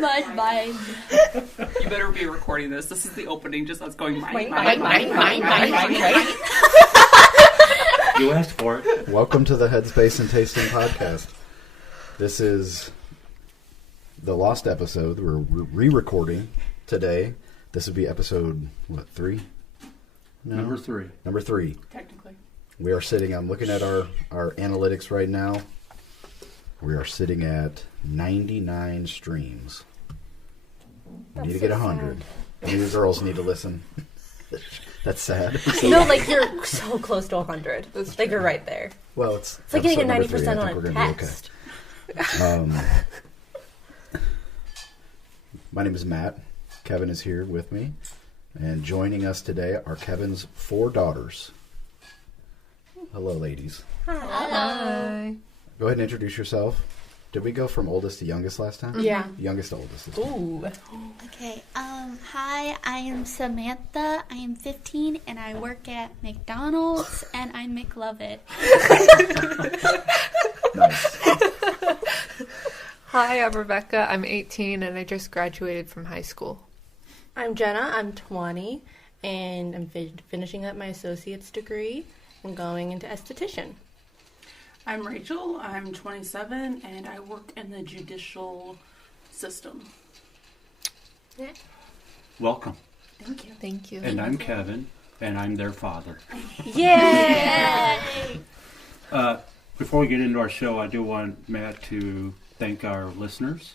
much. Bye. You better be recording this. This is the opening, just us going mine. You asked for it. Welcome to the Headspace and Tasting Podcast. This is the lost episode. We're re-recording today. This would be episode, 3? No? Number 3. Number 3. Technically. We are sitting, I'm looking at our analytics right now. We are sitting at 99 streams. We need to get 100. You girls need to listen. That's sad. No, like you're so close to 100. Like you're right there. Well, it's like getting a episode 90% number 3. on a Be test. My name is Matt. Kevin is here with me. And joining us today are Kevin's 4 daughters. Hello, ladies. Hi. Go ahead and introduce yourself. Did we go from oldest to youngest last time? Yeah. Youngest to oldest. Ooh. Okay, hi, I am Samantha, I am 15, and I work at McDonald's, and I McLove it. Nice. Hi, I'm Rebecca, I'm 18, and I just graduated from high school. I'm Jenna. I'm 20, and I'm finishing up my associate's degree and going into esthetician. I'm Rachel. I'm 27, and I work in the judicial system. Yeah. Welcome. Thank you. Thank you. And I'm Kevin, and I'm their father. Yay! Before we get into our show, I do want Matt to thank our listeners.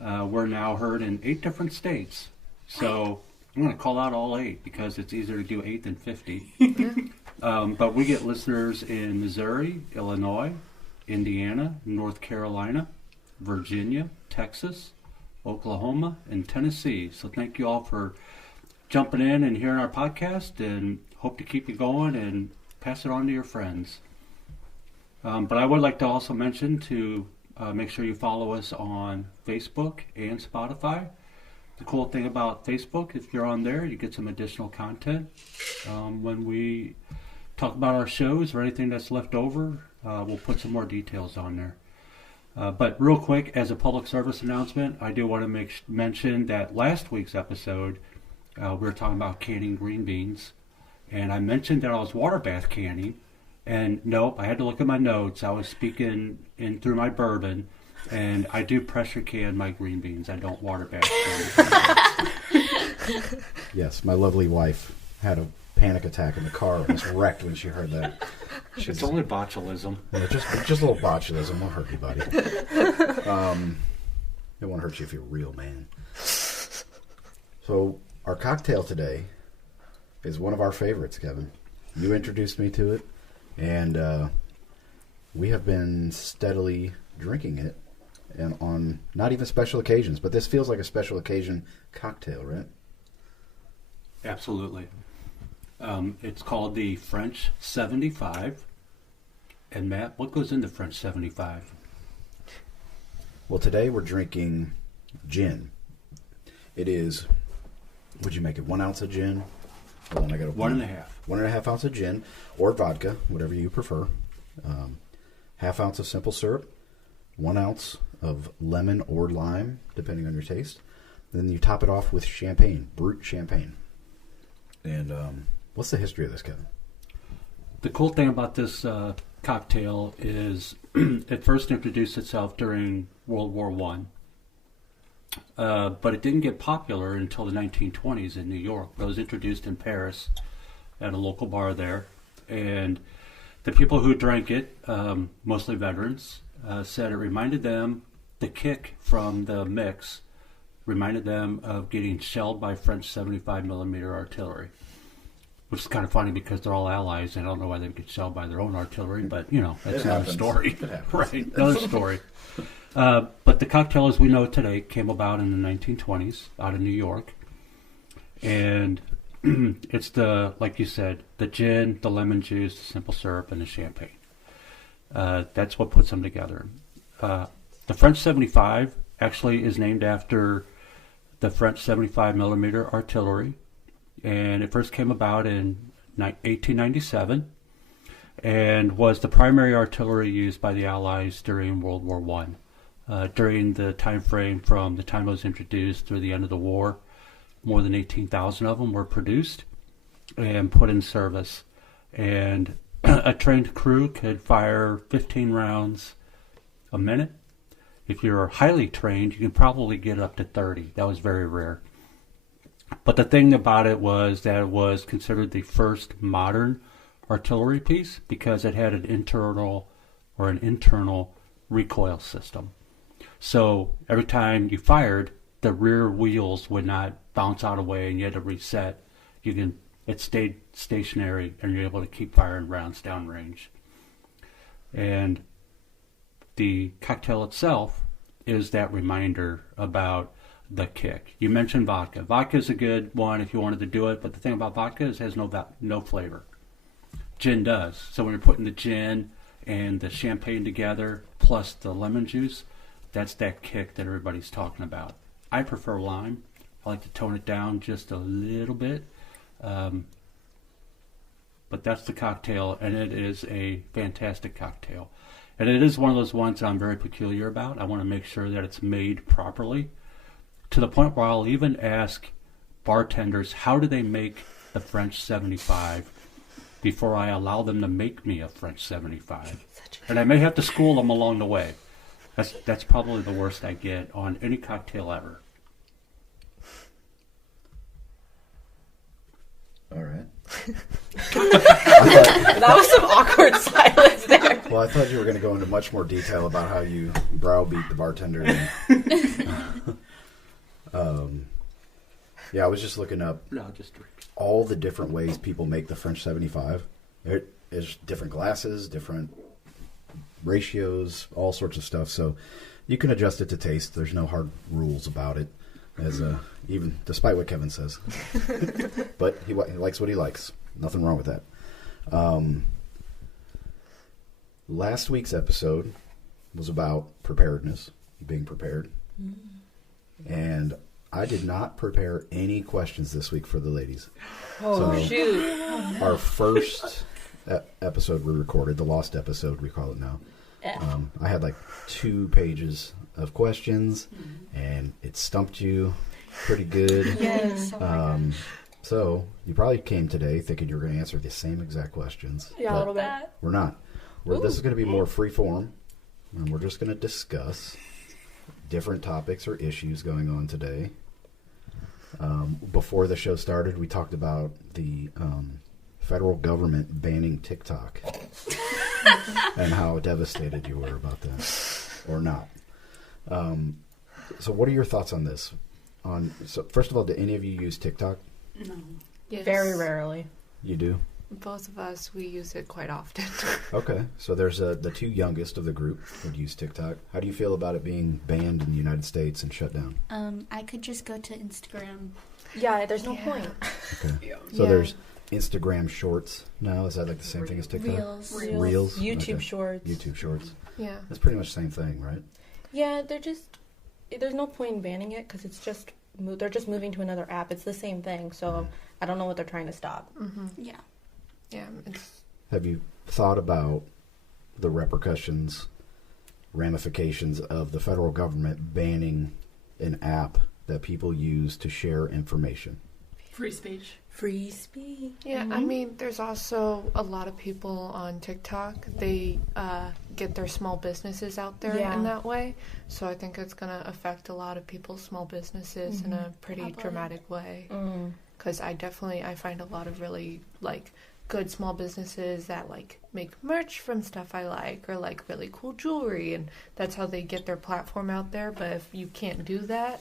We're now heard in 8 different states. So I'm going to call out all 8 because it's easier to do 8 than 50. But we get listeners in Missouri, Illinois, Indiana, North Carolina, Virginia, Texas, Oklahoma, and Tennessee. So thank you all for jumping in and hearing our podcast, and hope to keep you going and pass it on to your friends. But I would like to also mention to make sure you follow us on Facebook and Spotify. The cool thing about Facebook, if you're on there, you get some additional content. When we talk about our shows or anything that's left over, we'll put some more details on there. But real quick, as a public service announcement, I do want to mention that last week's episode, we were talking about canning green beans. And I mentioned that I was water bath canning. And nope, I had to look at my notes. I was speaking in through my bourbon. And I do pressure can my green beans. I don't water bath can. Yes, my lovely wife had a panic attack in the car and was wrecked when she heard that. It's only botulism. Yeah, just a little botulism. Won't hurt you, buddy. It won't hurt you if you're a real man. So our cocktail today is one of our favorites, Kevin. You introduced me to it, and we have been steadily drinking it, and on not even special occasions, but this feels like a special occasion cocktail, right? Absolutely. It's called the French 75. And Matt, what goes into French 75? Well, today we're drinking gin. It is, would you make it 1 ounce of gin? Hold on, I got 1.5. 1.5 ounce of gin or vodka, whatever you prefer. Half ounce of simple syrup, 1 ounce of lemon or lime, depending on your taste. Then you top it off with champagne, brut champagne. And what's the history of this, Kevin? The cool thing about this cocktail is it first introduced itself during World War I. But it didn't get popular until the 1920s in New York. It was introduced in Paris at a local bar there. And the people who drank it, mostly veterans, said it reminded them, the kick from the mix reminded them of getting shelled by French 75mm artillery. Which is kind of funny because they're all allies. And I don't know why they get shelled by their own artillery, but, you know, that's another story. Right, another story. But the cocktail as we know it today came about in the 1920s out of New York. And it's the, like you said, the gin, the lemon juice, the simple syrup, and the champagne. That's what puts them together. The French 75 actually is named after the French 75mm artillery. And it first came about in 1897 and was the primary artillery used by the Allies during World War I. during the time frame from the time it was introduced through the end of the war. More than 18,000 of them were produced and put in service. And a trained crew could fire 15 rounds a minute. If you're highly trained, you can probably get up to 30. That was very rare. But the thing about it was that it was considered the first modern artillery piece because it had an internal recoil system. So every time you fired, the rear wheels would not bounce out of the way and you had to reset. It stayed stationary and you're able to keep firing rounds downrange. And the cocktail itself is that reminder about the kick. You mentioned vodka. Vodka is a good one if you wanted to do it, but the thing about vodka is it has no flavor. Gin does. So when you're putting the gin and the champagne together plus the lemon juice, that's that kick that everybody's talking about. I prefer lime. I like to tone it down just a little bit. But that's the cocktail, and it is a fantastic cocktail. And it is one of those ones I'm very peculiar about. I want to make sure that it's made properly, to the point where I'll even ask bartenders, how do they make the French 75 before I allow them to make me a French 75? And I may have to school them along the way. That's probably the worst I get on any cocktail ever. All right. That was some awkward silence there. Well, I thought you were going to go into much more detail about how you browbeat the bartender. Yeah, I was just looking up all the different ways people make the French 75. There's different glasses, different ratios, all sorts of stuff. So you can adjust it to taste. There's no hard rules about it, even despite what Kevin says. But he likes what he likes. Nothing wrong with that. Last week's episode was about preparedness, being prepared. And I did not prepare any questions this week for the ladies. Shoot. Our first episode we recorded, the lost episode we call it now, I had like 2 pages of questions, and it stumped you pretty good. Yes. So you probably came today thinking you were going to answer the same exact questions. Yeah, a little bit. We're not. This is going to be more free form, and we're just going to discuss different topics or issues going on today. Before the show started, we talked about the federal government banning TikTok and how devastated you were about that, or not. So what are your thoughts on this? So first of all, do any of you use TikTok? No. Yes. Very rarely. You do? Both of us, we use it quite often. Okay, so there's the 2 youngest of the group would use TikTok. How do you feel about it being banned in the United States and shut down? I could just go to Instagram. Yeah, there's no point. Okay. So there's Instagram Shorts now. Is that like the same thing as TikTok? Reels. YouTube Okay. Shorts. YouTube Shorts. Yeah. That's pretty much the same thing, right? Yeah, there's no point in banning it because they're just moving to another app. It's the same thing, so I don't know what they're trying to stop. Mm-hmm. Yeah. Yeah. Have you thought about the ramifications of the federal government banning an app that people use to share information? Free speech. Free speech. Yeah, I mean, there's also a lot of people on TikTok. They get their small businesses out there in that way. So I think it's going to affect a lot of people's small businesses in a pretty dramatic way. Because I find a lot of really, good small businesses that, make merch from stuff I like or, really cool jewelry. And that's how they get their platform out there. But if you can't do that,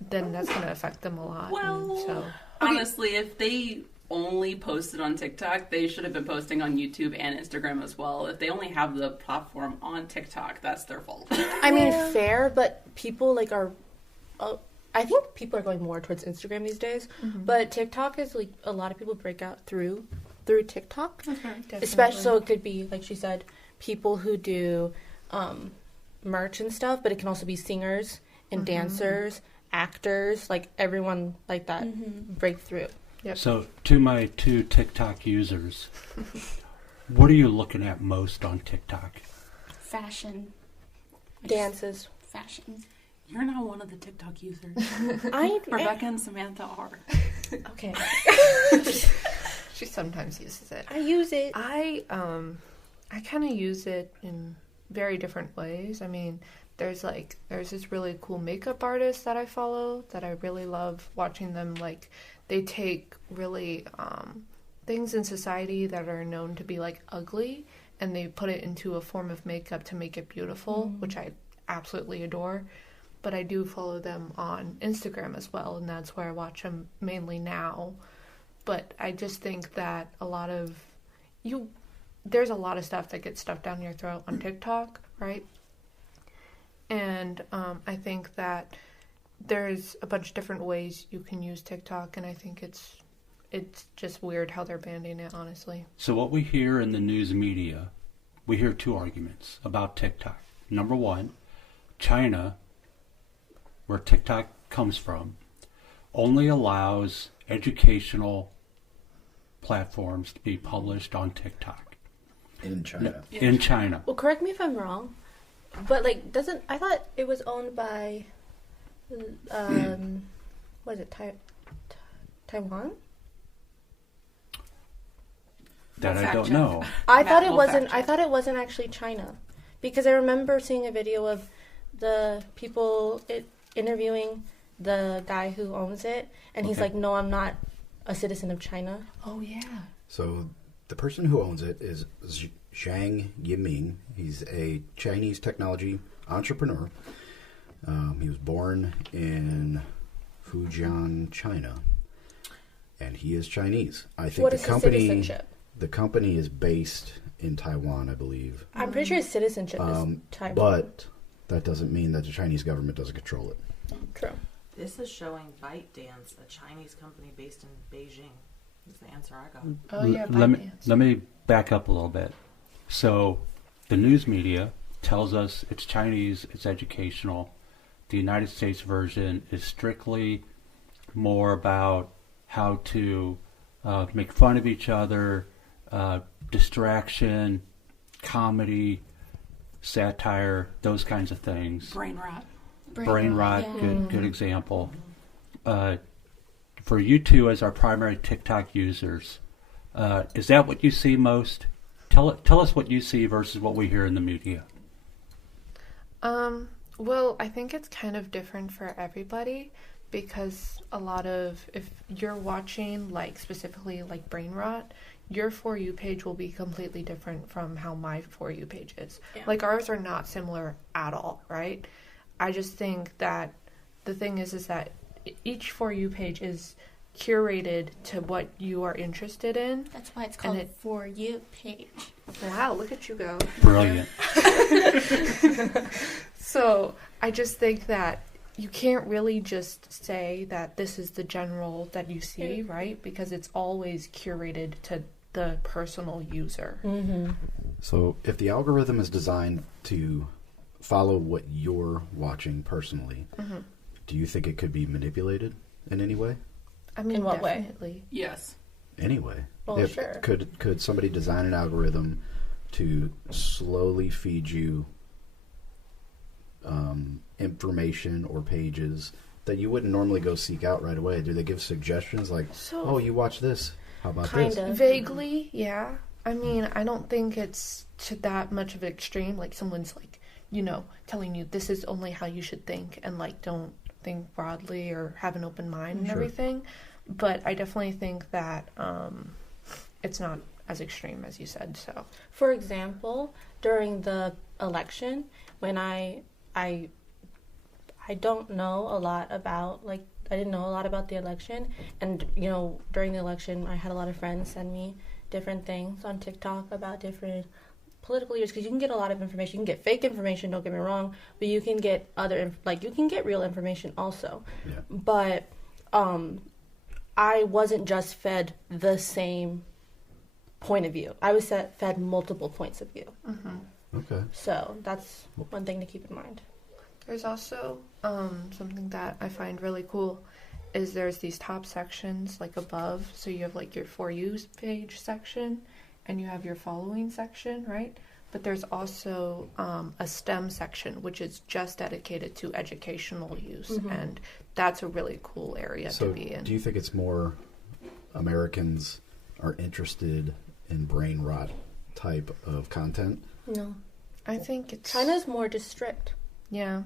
then that's going to affect them a lot. Well, honestly, if they only posted on TikTok, they should have been posting on YouTube and Instagram as well. If they only have the platform on TikTok, that's their fault. I mean, fair, but people are... I think people are going more towards Instagram these days, but TikTok is a lot of people break out through TikTok. Especially, so it could be, like she said, people who do merch and stuff, but it can also be singers and dancers, actors, everyone like that break through. Yep. So to my 2 TikTok users, what are you looking at most on TikTok? Fashion. Dances. fashion. You're not one of the TikTok users. Rebecca and Samantha are. Okay. She sometimes uses it. I use it. I kind of use it in very different ways. I mean, there's this really cool makeup artist that I follow that I really love watching them. Like, they take really things in society that are known to be like ugly, and they put it into a form of makeup to make it beautiful, which I absolutely adore. But I do follow them on Instagram as well, and that's where I watch them mainly now. But I just think that there's a lot of stuff that gets stuffed down your throat on TikTok, right? And I think that there's a bunch of different ways you can use TikTok, and I think it's just weird how they're banning it, honestly. So what we hear in the news media, we hear two arguments about TikTok. Number one, China, where TikTok comes from, only allows educational platforms to be published on TikTok. In China. In China. Well, correct me if I'm wrong, but like, I thought it was owned by, what is it, Taiwan? That I don't know. I thought it wasn't actually China, because I remember seeing a video of the people interviewing the guy who owns it, and he's like, "No, I'm not a citizen of China." Oh yeah. So the person who owns it is Zhang Yiming. He's a Chinese technology entrepreneur. He was born in Fujian, China, and he is Chinese. I think the company is based in Taiwan, I believe. I'm pretty sure his citizenship is Taiwan. But that doesn't mean that the Chinese government doesn't control it. True. This is showing ByteDance, a Chinese company based in Beijing. Is the answer I got. Oh yeah, let me back up a little bit. So the news media tells us it's Chinese, it's educational. The United States version is strictly more about how to make fun of each other, distraction, comedy, satire, those kinds of things. Brain rot. Brain rot, yeah. good example. For you two as our primary TikTok users, is that what you see most? Tell us what you see versus what we hear in the media. Well, I think it's kind of different for everybody, because if you're watching like specifically like brain rot, your For You page will be completely different from how my For You page is. Yeah. Like, ours are not similar at all, right? I just think that the thing is that each For You page is curated to what you are interested in. That's why it's called For You page. Wow, look at you go. Brilliant. So I just think that you can't really just say that this is the general that you see, right? Because it's always curated to the personal user. Mm-hmm. So if the algorithm is designed to follow what you're watching personally, do you think it could be manipulated in any way? I mean, in what definitely. way? Yes. Anyway. Well, sure. Could somebody design an algorithm to slowly feed you information or pages that you wouldn't normally go seek out right away? Do they give suggestions like, you watch this, how about this? Kind of. Vaguely, yeah. I mean, I don't think it's to that much of an extreme. Like, someone's like, telling you this is only how you should think, and like, don't think broadly or have an open mind and everything. But I definitely think that it's not as extreme as you said. So, for example, during the election, when I don't know a lot about, like, I didn't know a lot about the election, and during the election I had a lot of friends send me different things on TikTok about different political leaders, because you can get a lot of information. You can get fake information, don't get me wrong, but you can get you can get real information also. Yeah. But I wasn't just fed the same point of view. I was fed multiple points of view. Okay. So that's one thing to keep in mind. there's also something that I find really cool is there's these top sections like above. So you have like your For You page section and you have your following section, right? But there's also a STEM section, which is just dedicated to educational use, and that's a really cool area to be in. Do you think it's more Americans are interested in brain rot type of content? No. I think it's... China's more just strict. Yeah.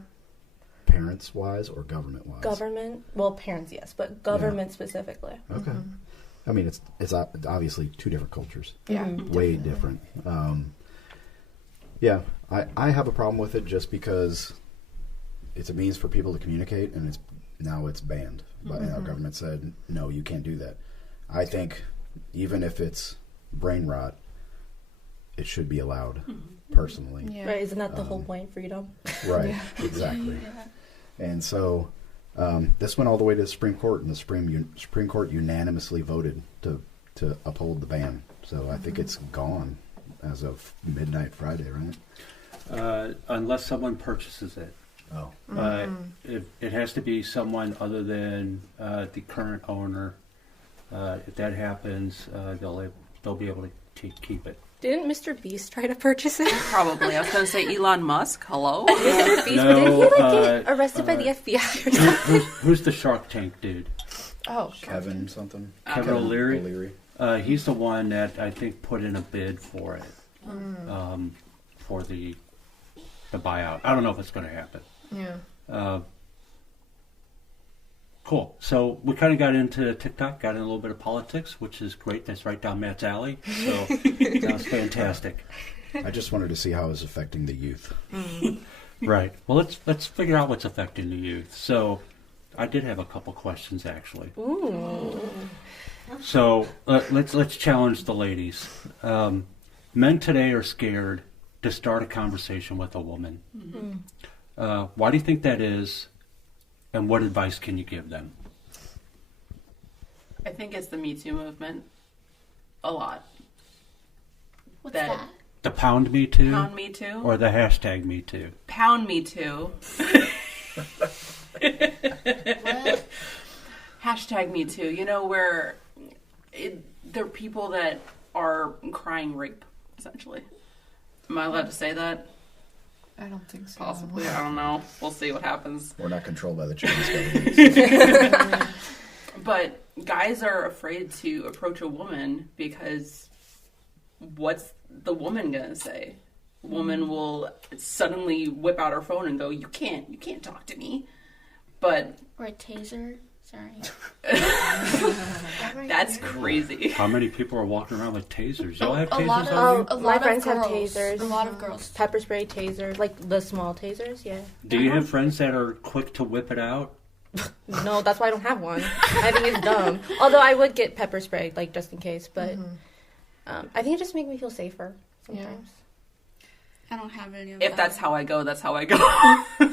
Parents-wise or government-wise? Government. Well, parents, yes, but government specifically. Okay. I mean, it's obviously two different cultures. Yeah. Way different. Yeah, I have a problem with it just because it's a means for people to communicate, and now it's banned. But our government said, no, you can't do that. I think even if it's brain rot, it should be allowed, personally. Yeah. Right, isn't that the whole point, freedom? Right, exactly. And so this went all the way to the Supreme Court, and the Supreme Court unanimously voted to uphold the ban. So I think it's gone as of midnight Friday, right? Unless someone purchases it. Oh. It has to be someone other than the current owner. If that happens, they'll be able to keep it. Didn't Mr. Beast try to purchase it? Probably. I was going to say Elon Musk. Hello? Mr. Beast, No, didn't he get arrested by the FBI or something? Who's the Shark Tank dude? Oh, Kevin something? Kevin O'Leary? He's the one that I think put in a bid for it, for the buyout. I don't know if it's going to happen. Yeah. Cool. So we kind of got into TikTok, got in a little bit of politics, which is great. That's right down Matt's alley. So that was fantastic. I just wanted to see how it was affecting the youth. Right. Well, let's figure out what's affecting the youth. So I did have a couple questions actually. Ooh. So let's challenge the ladies. Men today are scared to start a conversation with a woman. Why do you think that is? And what advice can you give them? I think it's the Me Too movement. A lot. What's that? The Pound Me Too? Pound Me Too? Or the hashtag Me Too? Pound Me Too. What? Hashtag Me Too. You know, where there are people that are crying rape, essentially. Am I allowed to say that? I don't think so. Possibly. I don't know. We'll see what happens. We're not controlled by the Chinese government. But guys are afraid to approach a woman because what's the woman gonna say? Woman will suddenly whip out her phone and go, you can't talk to me. But Or a taser. Sorry. that's crazy. How many people are walking around with tasers? Y'all have A tasers lot on you? of My friends have girls. tasers. A lot of girls. Pepper spray tasers, like the small tasers, yeah. Do you have friends that are quick to whip it out? No, that's why I don't have one. I think it's dumb. Although I would get pepper spray, like, just in case. But I think it just makes me feel safer sometimes. I don't have any of If that. that's how I go, that's how I go.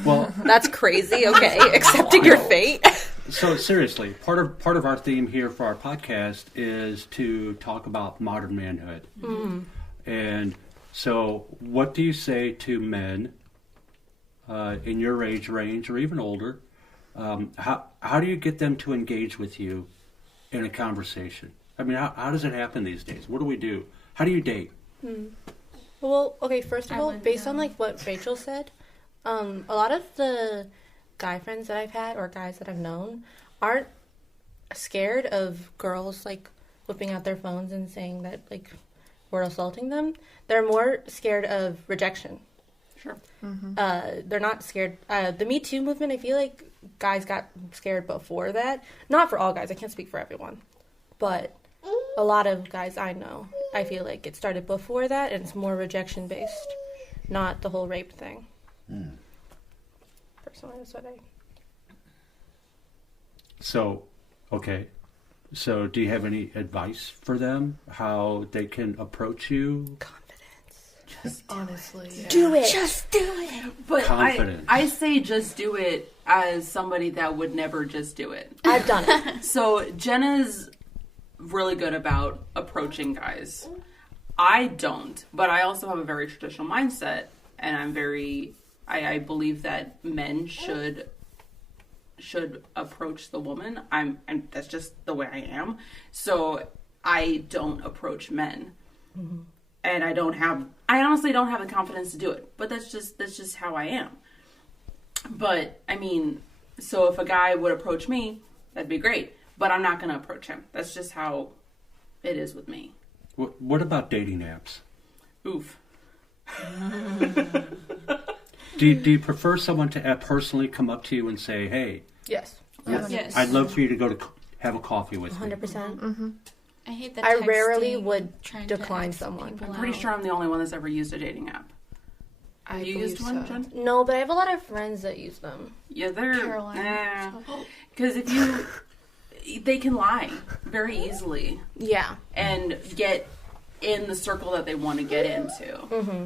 Well, That's crazy, okay. Accepting your fate. so seriously, part of our theme here for our podcast is to talk about modern manhood. And so what do you say to men in your age range or even older? How do you get them to engage with you in a conversation? I mean, how does it happen these days? What do we do? How do you date? Well, okay, first of I all, wouldn't based know. on, like, what Rachel said, a lot of the guy friends that I've had or guys that I've known aren't scared of girls, like, whipping out their phones and saying that, like, we're assaulting them. They're more scared of rejection. Sure. They're not scared. The Me Too movement, I feel like guys got scared before that. Not for all guys. I can't speak for everyone. But a lot of guys I know, I feel like it started before that, and it's more rejection-based, not the whole rape thing. Personally, that's what I... So, okay. So do you have any advice for them? How they can approach you? Confidence. Honestly. Do it! Just do it. But Confidence. I say just do it as somebody that would never just do it. I've done it. So Jenna's really good about approaching guys. I don't, but I also have a very traditional mindset, and I believe that men should approach the woman. And that's just the way I am. So I don't approach men. and I honestly don't have the confidence to do it. But that's just how I am. But I mean, so if a guy would approach me, that'd be great. But I'm not going to approach him. That's just how it is with me. What about dating apps? Oof. Do you prefer someone to personally come up to you and say, "Hey, Yes. Yes. I'd love for you to go to have a coffee with me"? 100%. Mm-hmm. I hate that. I rarely would decline someone. I'm pretty sure I'm the only one that's ever used a dating app. I You used one, so. Jen? No, but I have a lot of friends that use them. Yeah, they're Caroline. because they can lie very easily Yeah. and get in the circle that they want to get into. Mm-hmm.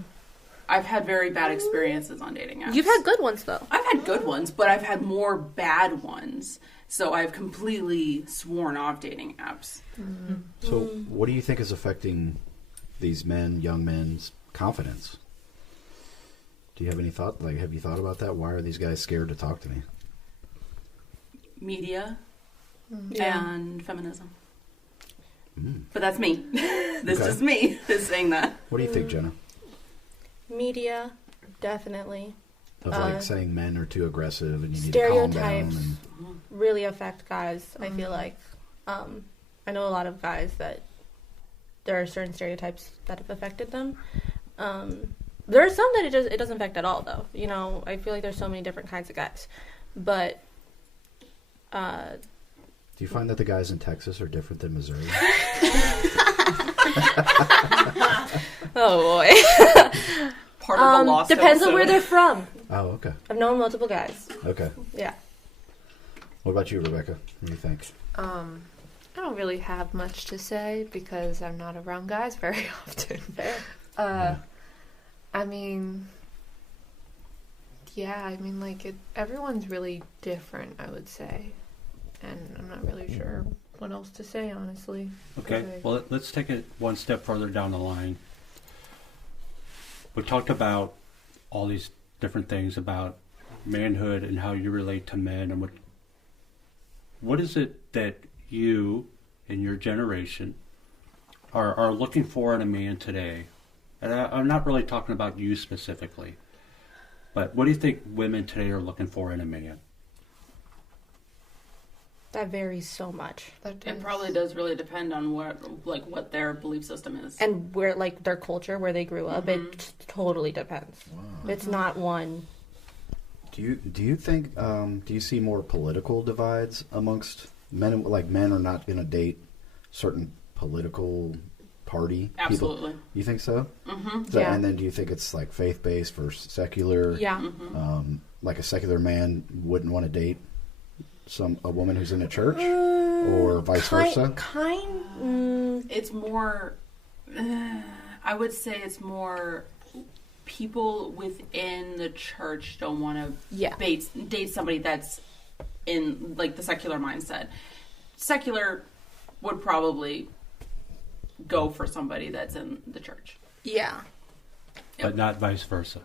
I've had very bad experiences on dating apps. You've had good ones, though. I've had good ones, but I've had more bad ones. So I've completely sworn off dating apps. Mm-hmm. So, what do you think is affecting these young men's confidence? Do you have any thought? Like, have you thought about that? Why are these guys scared to talk to me? Media Yeah. and feminism. Mm. But that's me. This Okay. is me that's saying that. What do you think, Jenna? Media, definitely. Of like saying men are too aggressive and you need to calm down. Stereotypes And, really affect guys, I feel like. I know a lot of guys that there are certain stereotypes that have affected them. There are some that it doesn't affect at all, though. You know, I feel like there's so many different kinds of guys. But, do you find that the guys in Texas are different than Missouri? oh boy. Part of the lost Depends on episode. where they're from. Oh, okay. I've known multiple guys. Okay. Yeah. What about you, Rebecca? What do you think? I don't really have much to say because I'm not around guys very often. Fair. I mean, like everyone's really different, I would say, and I'm not really sure what else to say, honestly. Okay. Well, let's take it one step further down the line. We talked about all these different things about manhood and how you relate to men, and what is it that you in your generation are looking for in a man today? And I'm not really talking about you specifically, but what do you think women today are looking for in a man? That varies so much. It probably does really depend on what their belief system is. And where, like, their culture, where they grew up, it totally depends. Wow. It's not one. Do you think do you see more political divides amongst men? Like men are not going to date certain political party Absolutely. people? You think so? Mm-hmm. So, Yeah. And then do you think it's like faith based versus secular? Yeah. Mm-hmm. Like a secular man wouldn't want to date a woman who's in a church, or vice versa. It's more. I would say it's more. People within the church don't want to date somebody that's in like the secular mindset. Secular would probably go for somebody that's in the church. Yeah. But not vice versa.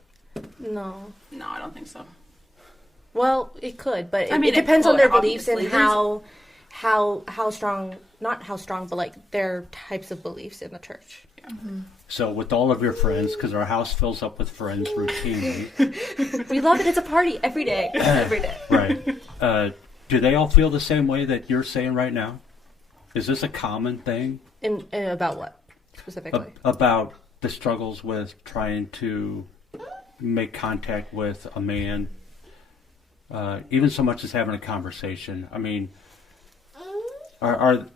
No. No, I don't think so. Well, it could, but I mean, it depends on could, their beliefs and obviously. how strong, not how strong, but like their types of beliefs in the church. Yeah. Mm-hmm. So with all of your friends, because our house fills up with friends routinely. We love it. It's a party every day. Every day. Right. Do they all feel the same way that you're saying right now? Is this a common thing? And about what specifically? About the struggles with trying to make contact with a man, even so much as having a conversation. I mean, are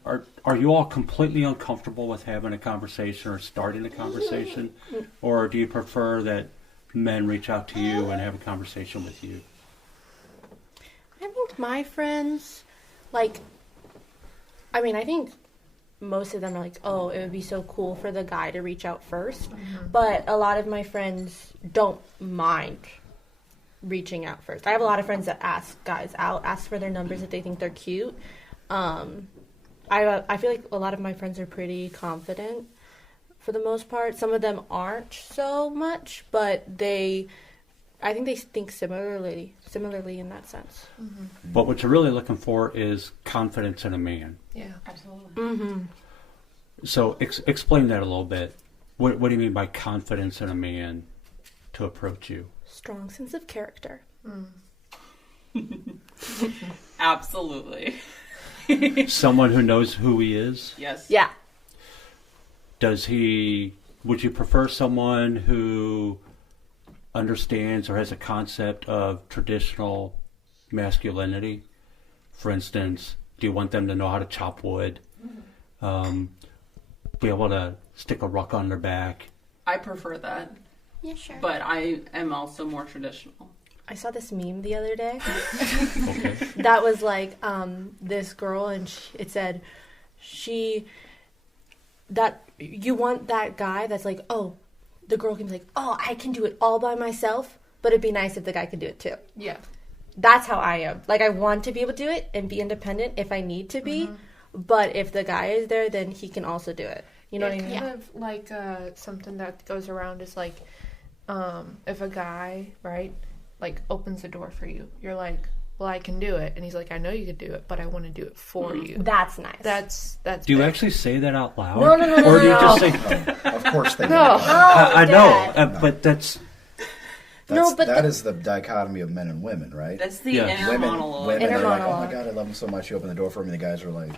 you all completely uncomfortable with having a conversation or starting a conversation, or do you prefer that men reach out to you and have a conversation with you? I think my friends, I think most of them are like, oh, it would be so cool for the guy to reach out first. Mm-hmm. But a lot of my friends don't mind reaching out first. I have a lot of friends that ask guys out, ask for their numbers if they think they're cute. I feel like a lot of my friends are pretty confident for the most part. Some of them aren't so much, but I think they think similarly in that sense. Mm-hmm. But what you're really looking for is confidence in a man. Yeah. Absolutely. Mm-hmm. So explain that a little bit. What do you mean by confidence in a man to approach you? Strong sense of character. Absolutely. Someone who knows who he is? Yes. Yeah. Would you prefer someone who understands or has a concept of traditional masculinity? For instance, do you want them to know how to chop wood? Be able to stick a ruck on their back? I prefer that. Yeah, sure. But I am also more traditional. I saw this meme the other day. Okay. That was like this girl, and it said, you want that guy that's like, oh, the girl can be like, oh, I can do it all by myself, but it'd be nice if the guy could do it too. Yeah. That's how I am. Like, I want to be able to do it and be independent if I need to be, but if the guy is there, then he can also do it. You know what I mean? Kind of like something that goes around is like, if a guy, right, like opens the door for you, you're like, well, I can do it, and he's like, I know you can do it, but I want to do it for you. That's nice. That's. Do you big. actually say that out loud? No. Or do you just say? Of course they No. do. I know, but that's. That is the dichotomy of men and women, right? That's the Yeah. inner monologue. Women Inner are like, oh monologue. my God, I love him so much. You open the door for me. The guys are like,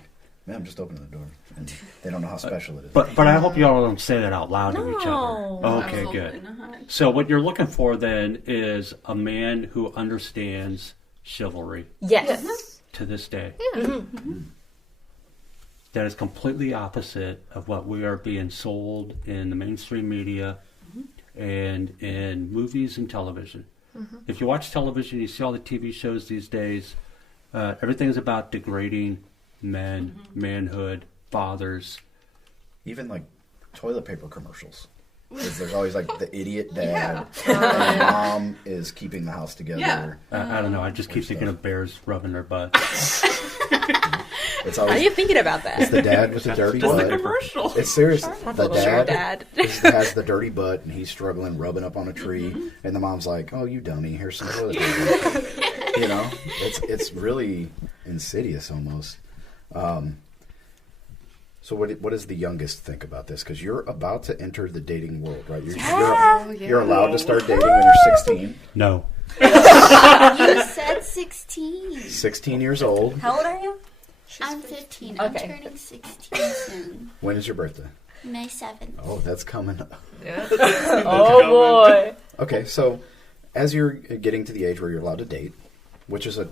man, I'm just opening the door. And they don't know how special it is. But I hope y'all don't say that out loud to each No. other. Okay, Absolutely good. not. So what you're looking for then is a man who understands chivalry Yes. to this day. Yeah. That is completely opposite of what we are being sold in the mainstream media and in movies and television. If you watch television, you see all the TV shows these days, everything is about degrading men, manhood, fathers. Even like toilet paper commercials. 'Cause there's always like the idiot dad, and mom is keeping the house together. Yeah. I don't know, I just keep thinking of bears rubbing their butts. It's How are always you thinking about that? it's the dad with the dirty Just the butt. commercial. It's serious. The dad, Dad. has the dirty butt, and he's struggling, rubbing up on a tree, and the mom's like, "Oh, you dummy! Here's some toilet paper." You know, it's really insidious almost. So what does the youngest think about this? Because you're about to enter the dating world, right? You're allowed to start dating when you're 16. No. You said 16. 16 years old. How old are you? I'm 15. Okay. I'm turning 16 soon. When is your birthday? May 7th. Oh, that's coming up. Yeah. Oh boy. Okay, so as you're getting to the age where you're allowed to date, which is a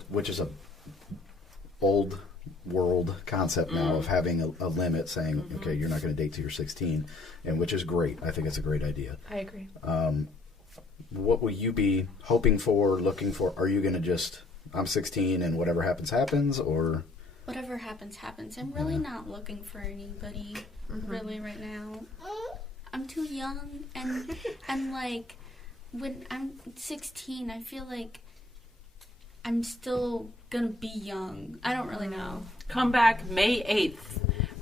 old world concept now of having a limit, saying, okay, you're not going to date till you're 16, and which is great. I think it's a great idea. I agree. What will you be hoping for, looking for? Are you going to just, I'm 16 and whatever happens, happens, or? Whatever happens, happens. I'm really not looking for anybody really right now. I'm too young, and like when I'm 16, I feel like I'm still gonna be young. I don't really know. Come back May 8th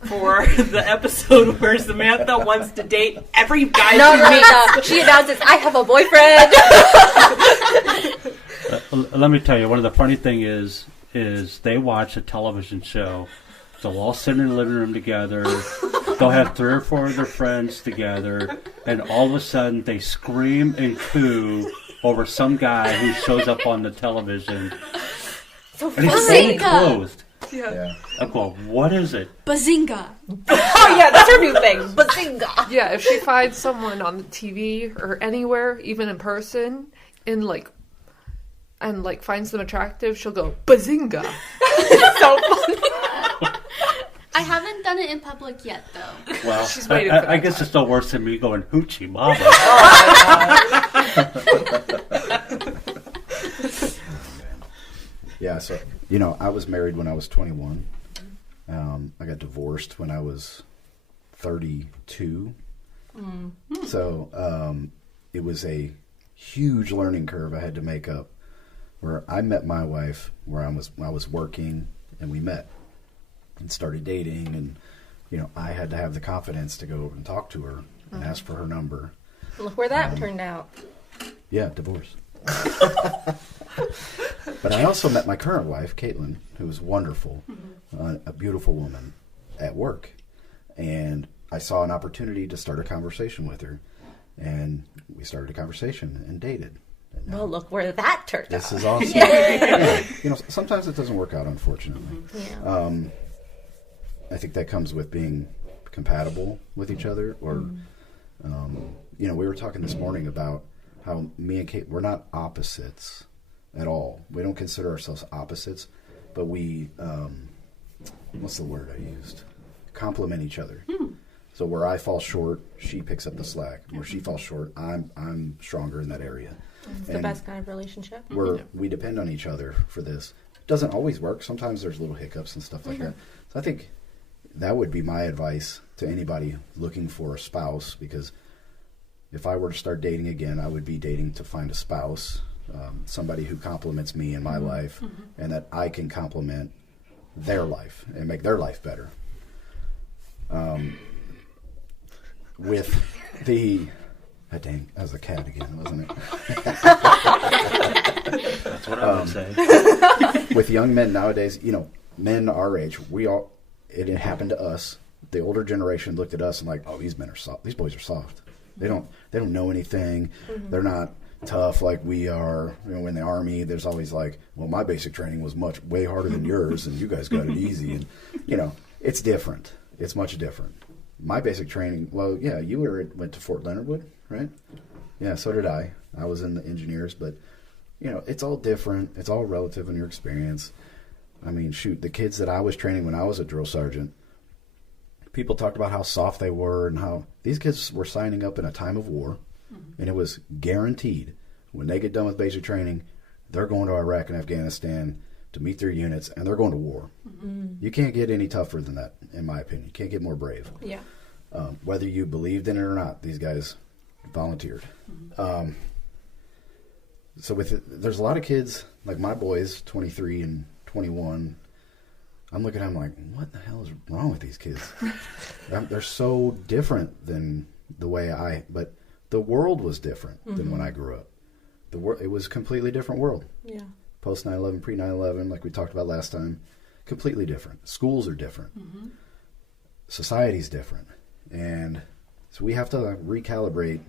for the episode where Samantha wants to date every guy she meets. She announces, I have a boyfriend. Let me tell you, one of the funny thing is they watch a television show. They'll all sit in the living room together. They'll have 3 or 4 of their friends together, and all of a sudden they scream and coo over some guy who shows up on the television. So And he's funny. fully clothed. Yeah. I'm going, what is it? Bazinga! Oh yeah, that's her new thing. Bazinga. Yeah, if she finds someone on the TV or anywhere, even in person, and finds them attractive, she'll go bazinga. So funny. I haven't done it in public yet, though. Well, She's waiting for I that guess it's still worse than me going hoochie mama. Yeah, so, I was married when I was 21. I got divorced when I was 32. So it was a huge learning curve I had to make up, where I met my wife where I was working, and we met and started dating, and I had to have the confidence to go over and talk to her and ask for her number. Look where that turned out. Yeah, divorce. But I also met my current wife, Caitlin, who was wonderful, a beautiful woman at work. And I saw an opportunity to start a conversation with her, and we started a conversation and dated. And well, look where that turned out. This is awesome. Yeah. You know, sometimes it doesn't work out, unfortunately. Yeah. I think that comes with being compatible with each other, or you know, we were talking this morning about how me and Kate, we're not opposites at all. We don't consider ourselves opposites, but we what's the word I used? Complement each other. So where I fall short, she picks up the slack. Where she falls short, I'm stronger in that area. It's the best kind of relationship. We depend on each other for this. It doesn't always work. Sometimes there's little hiccups and stuff like that. So I think that would be my advice to anybody looking for a spouse, because if I were to start dating again, I would be dating to find a spouse, somebody who complements me in my life, and that I can complement their life and make their life better. With the... Oh, dang, that was a cat again, wasn't it? That's what I would say. With young men nowadays, you know, men our age, it happened to us. The older generation looked at us and like, oh, these men are soft. These boys are soft. They don't know anything. They're not tough like we are. You know, in the Army, there's always like, well, my basic training was way harder than yours, and you guys got it easy. And you know, it's different. It's much different. My basic training, well, yeah, you went to Fort Leonard Wood, right? Yeah, so did I. I was in the engineers, but, you know, it's all different. It's all relative in your experience. I mean, shoot, the kids that I was training when I was a drill sergeant, people talked about how soft they were and how these kids were signing up in a time of war, and it was guaranteed when they get done with basic training, they're going to Iraq and Afghanistan to meet their units, and they're going to war. You can't get any tougher than that, in my opinion. You can't get more brave. Yeah. Whether you believed in it or not, these guys volunteered. So there's a lot of kids, like my boys, 23 and 21. I'm looking at them like, what the hell is wrong with these kids? They're so different than the way but the world was different than when I grew up. It was a completely different world. Yeah. Post 9/11, pre 9/11, like we talked about last time, completely different. Schools are different. Society's different. And so we have to recalibrate,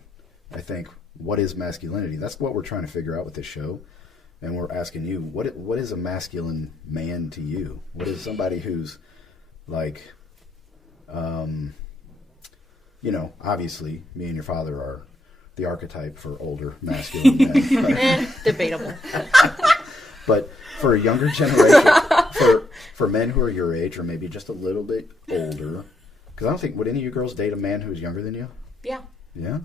I think, what is masculinity. That's what we're trying to figure out with this show. And we're asking you, what is a masculine man to you? What is somebody who's like, you know, obviously me and your father are the archetype for older masculine men. Right? Debatable. But for a younger generation, for men who are your age or maybe just a little bit older, because I don't think, would any of you girls date a man who's younger than you? Yeah. Yeah?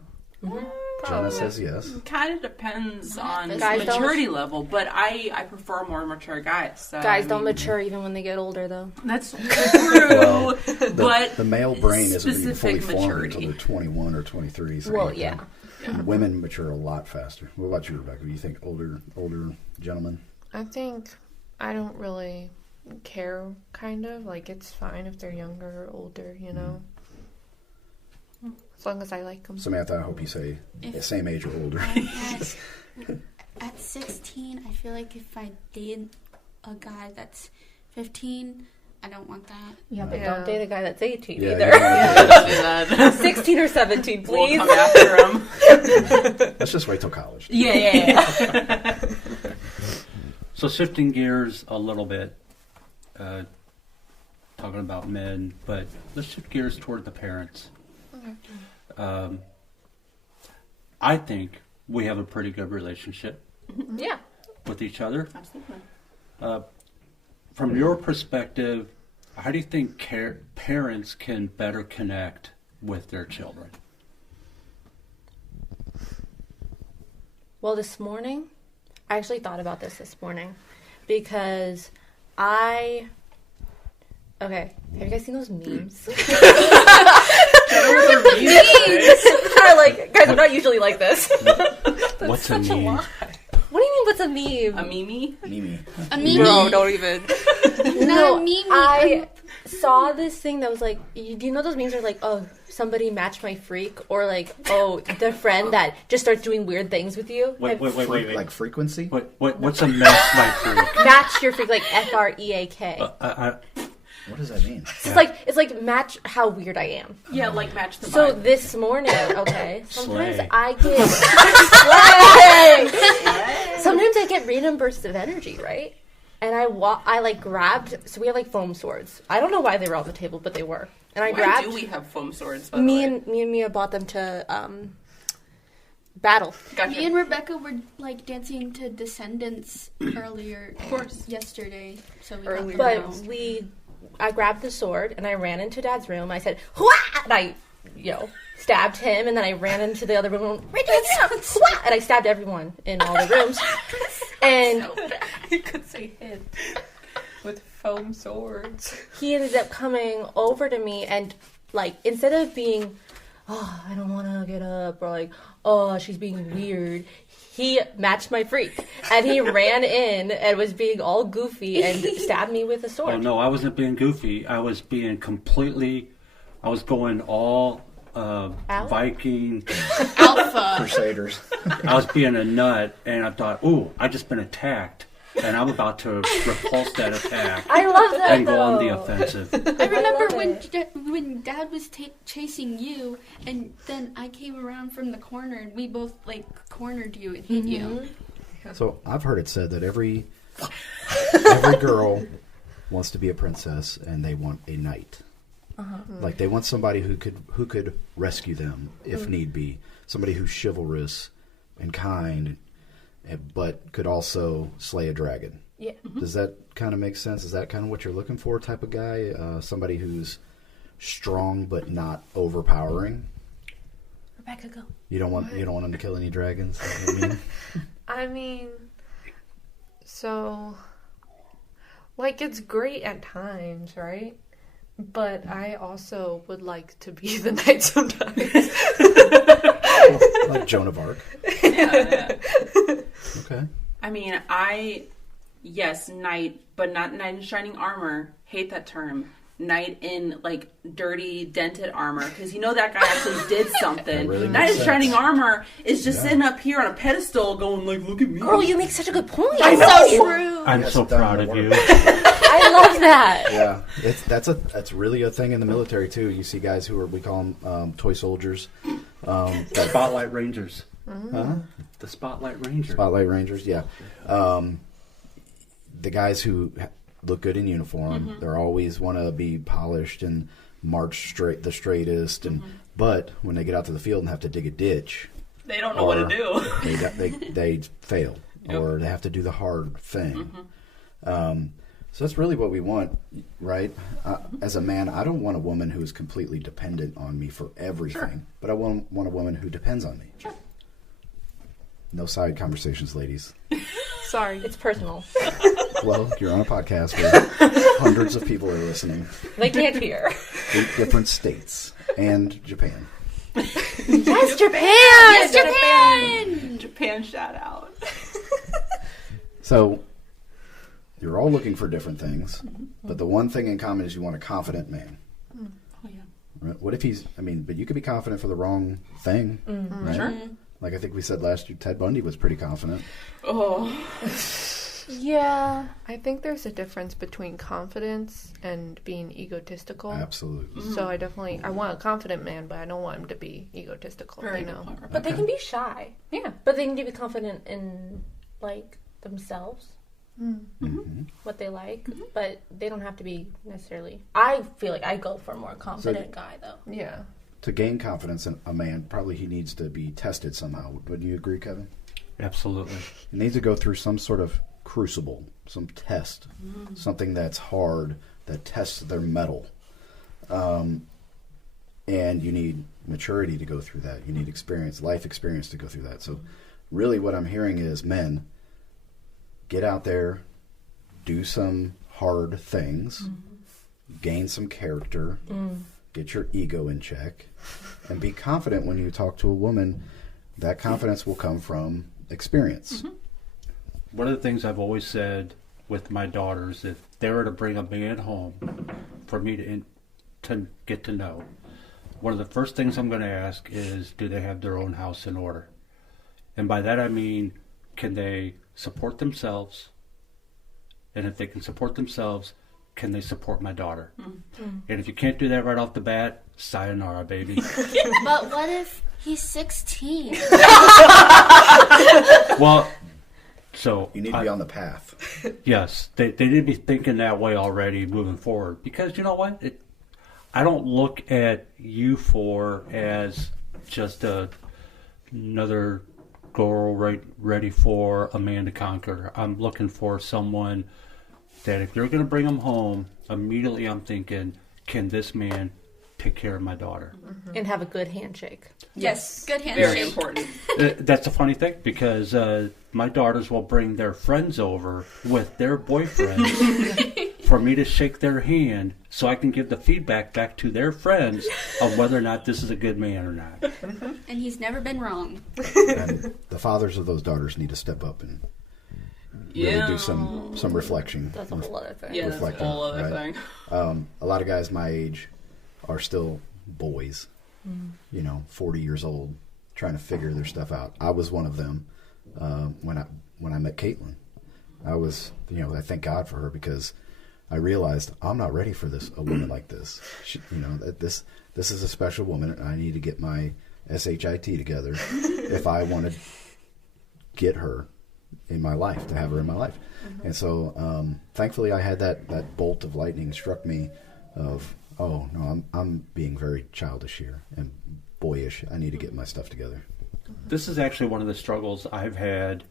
Jenna says yes. Kind of depends on Guys maturity level, but I prefer more mature guys. So, Guys don't mature even when they get older, though. That's true. Well, but the male brain isn't even fully formed maturity. until they're 21 or 23. So Well, yeah. Women mature a lot faster. What about you, Rebecca? Do you think older gentlemen? I think I don't really care, kind of. Like, it's fine if they're younger or older, you know? As long as I like them. Samantha, I hope you say the same age or older. At 16, I feel like if I date a guy that's 15, I don't want that. Yeah, but don't date a guy that's 18 Yeah, either. you don't wanna do 16 or 17, please. We'll come after him. that. Let's just wait till college. Yeah. So shifting gears a little bit, talking about men, but let's shift gears toward the parents. Okay. I think we have a pretty good relationship Yeah. with each other. Absolutely. From your perspective, how do you think parents can better connect with their children? Well, this morning, I actually thought about this morning because okay, have you guys seen those memes? Like, guys, I'm not usually like this. What's a meme? What do you mean, what's a meme? A Mimi? Mimi. A Mimi. Bro, don't even. No, Mimi. I saw this thing that was like, do you know those memes are like, oh, somebody match my freak? Or like, oh, the friend that just starts doing weird things with you? Wait. Like frequency? What's a match my freak? Match your freak, like Freak. What does that mean? It's like match how weird I am. Yeah, like match the So vibe. this morning, okay, sometimes Slay. I get sometimes I get random bursts of energy, right? And I like grabbed. So we have like foam swords. I don't know why they were on the table, but they were. And I Why grabbed. do we have foam swords? By the Me way? and Mia bought them to battle. Gotcha. Me and Rebecca were like dancing to Descendants earlier, Of course. yesterday. So we Earlier. got But them I grabbed the sword and I ran into Dad's room. I said, "Hua!" And I, stabbed him. And then I ran into the other room. Hua! And I stabbed everyone in all the rooms. And You could say hit with foam swords. he ended up coming over to me and, like, instead of being, oh, I don't want to get up, or like, oh, she's being weird, he matched my freak. And he ran in and was being all goofy and stabbed me with a sword. Oh no, I wasn't being goofy. I was being I was going all Viking Alpha. Crusaders. I was being a nut, and I thought, ooh, I just been attacked, and I'm about to repulse that attack I love that, and go on the though. offensive. I remember love when Dad was chasing you, and then I came around from the corner, and we both like cornered you and hit you. So I've heard it said that every girl wants to be a princess, and they want a knight. Like they want somebody who could rescue them if need be. Somebody who's chivalrous and kind, but could also slay a dragon. Yeah. Does that kind of make sense? Is that kind of what you're looking for, type of guy? Somebody who's strong but not overpowering. Rebecca, go. You don't want him to kill any dragons. You know what I mean? I mean, so, like, it's great at times, right? But I also would like to be the knight sometimes. Like Joan of Arc. Yeah. Okay. I mean, yes, knight, but not knight in shining armor. Hate that term. Knight in, like, dirty, dented armor. Because you know that guy actually did something. Really Knight in makes shining sense. armor is just sitting up here on a pedestal going, like, look at me. Girl, you make such a good point. I So know. true. I'm Yes, so I've done proud the of work. you. I love that. Yeah, that's really a thing in the military too. You see guys we call them toy soldiers, Spotlight Rangers. huh? The Spotlight Ranger. Spotlight Rangers. Yeah, the guys who look good in uniform. They're always want to be polished and march the straightest. And but when they get out to the field and have to dig a ditch, They don't know what to do. they fail, Yep. or they have to do the hard thing. So that's really what we want, right? As a man, I don't want a woman who is completely dependent on me for everything, but I want a woman who depends on me. Sure. No side conversations, ladies. Sorry. It's personal. Well, you're on a podcast where hundreds of people are listening. They can't hear. 8 different states and Japan. Yes, Japan! Yes, Japan! Japan shout out. So you're all looking for different things, but the one thing in common is you want a confident man. Oh, yeah. Right? What if but you could be confident for the wrong thing, right? Sure. Like I think we said last year, Ted Bundy was pretty confident. Oh. Yeah. I think there's a difference between confidence and being egotistical. Absolutely. So I want a confident man, but I don't want him to be egotistical, Very you good know? point, Rebecca. But they can be shy. Yeah. But they need to be confident in, like, themselves, Mm-hmm. what they like. But they don't have to be necessarily. I feel like I go for a more confident guy, though. Yeah. To gain confidence in a man, probably he needs to be tested somehow. Would you agree, Kevin? Absolutely. He needs to go through some sort of crucible, some test, something that's hard, that tests their mettle. And you need maturity to go through that. You need experience, life experience to go through that. So really what I'm hearing is, men, get out there, do some hard things, gain some character, get your ego in check, and be confident when you talk to a woman. That confidence will come from experience. One of the things I've always said with my daughters, if they were to bring a man home for me to get to know, one of the first things I'm going to ask is, do they have their own house in order? And by that I mean, can they support themselves? And if they can support themselves, can they support my daughter? And if you can't do that right off the bat, sayonara, baby. But what if he's 16? Well, so You need to be on the path. yes, they need to be thinking that way already moving forward. Because you know what? I don't look at you four as just another girl ready for a man to conquer. I'm looking for someone that if you're going to bring him home, immediately I'm thinking, can this man take care of my daughter? And have a good handshake. Yes, good handshake. Very important. That's a funny thing because my daughters will bring their friends over with their boyfriends for me to shake their hand so I can give the feedback back to their friends of whether or not this is a good man or not. And he's never been wrong. And the fathers of those daughters need to step up and really do some reflection. That's a whole other thing. Yeah, that's a reflecting, whole other right? thing. A lot of guys my age are still boys, 40 years old, trying to figure their stuff out. I was one of them when I met Caitlin. I was, I thank God for her because I realized I'm not ready for a woman like this. This is a special woman, and I need to get my SHIT together if I want to get her in my life, to have her in my life. And so, thankfully, I had that bolt of lightning struck me of, oh no, I'm being very childish here and boyish. I need to get my stuff together. This is actually one of the struggles I've had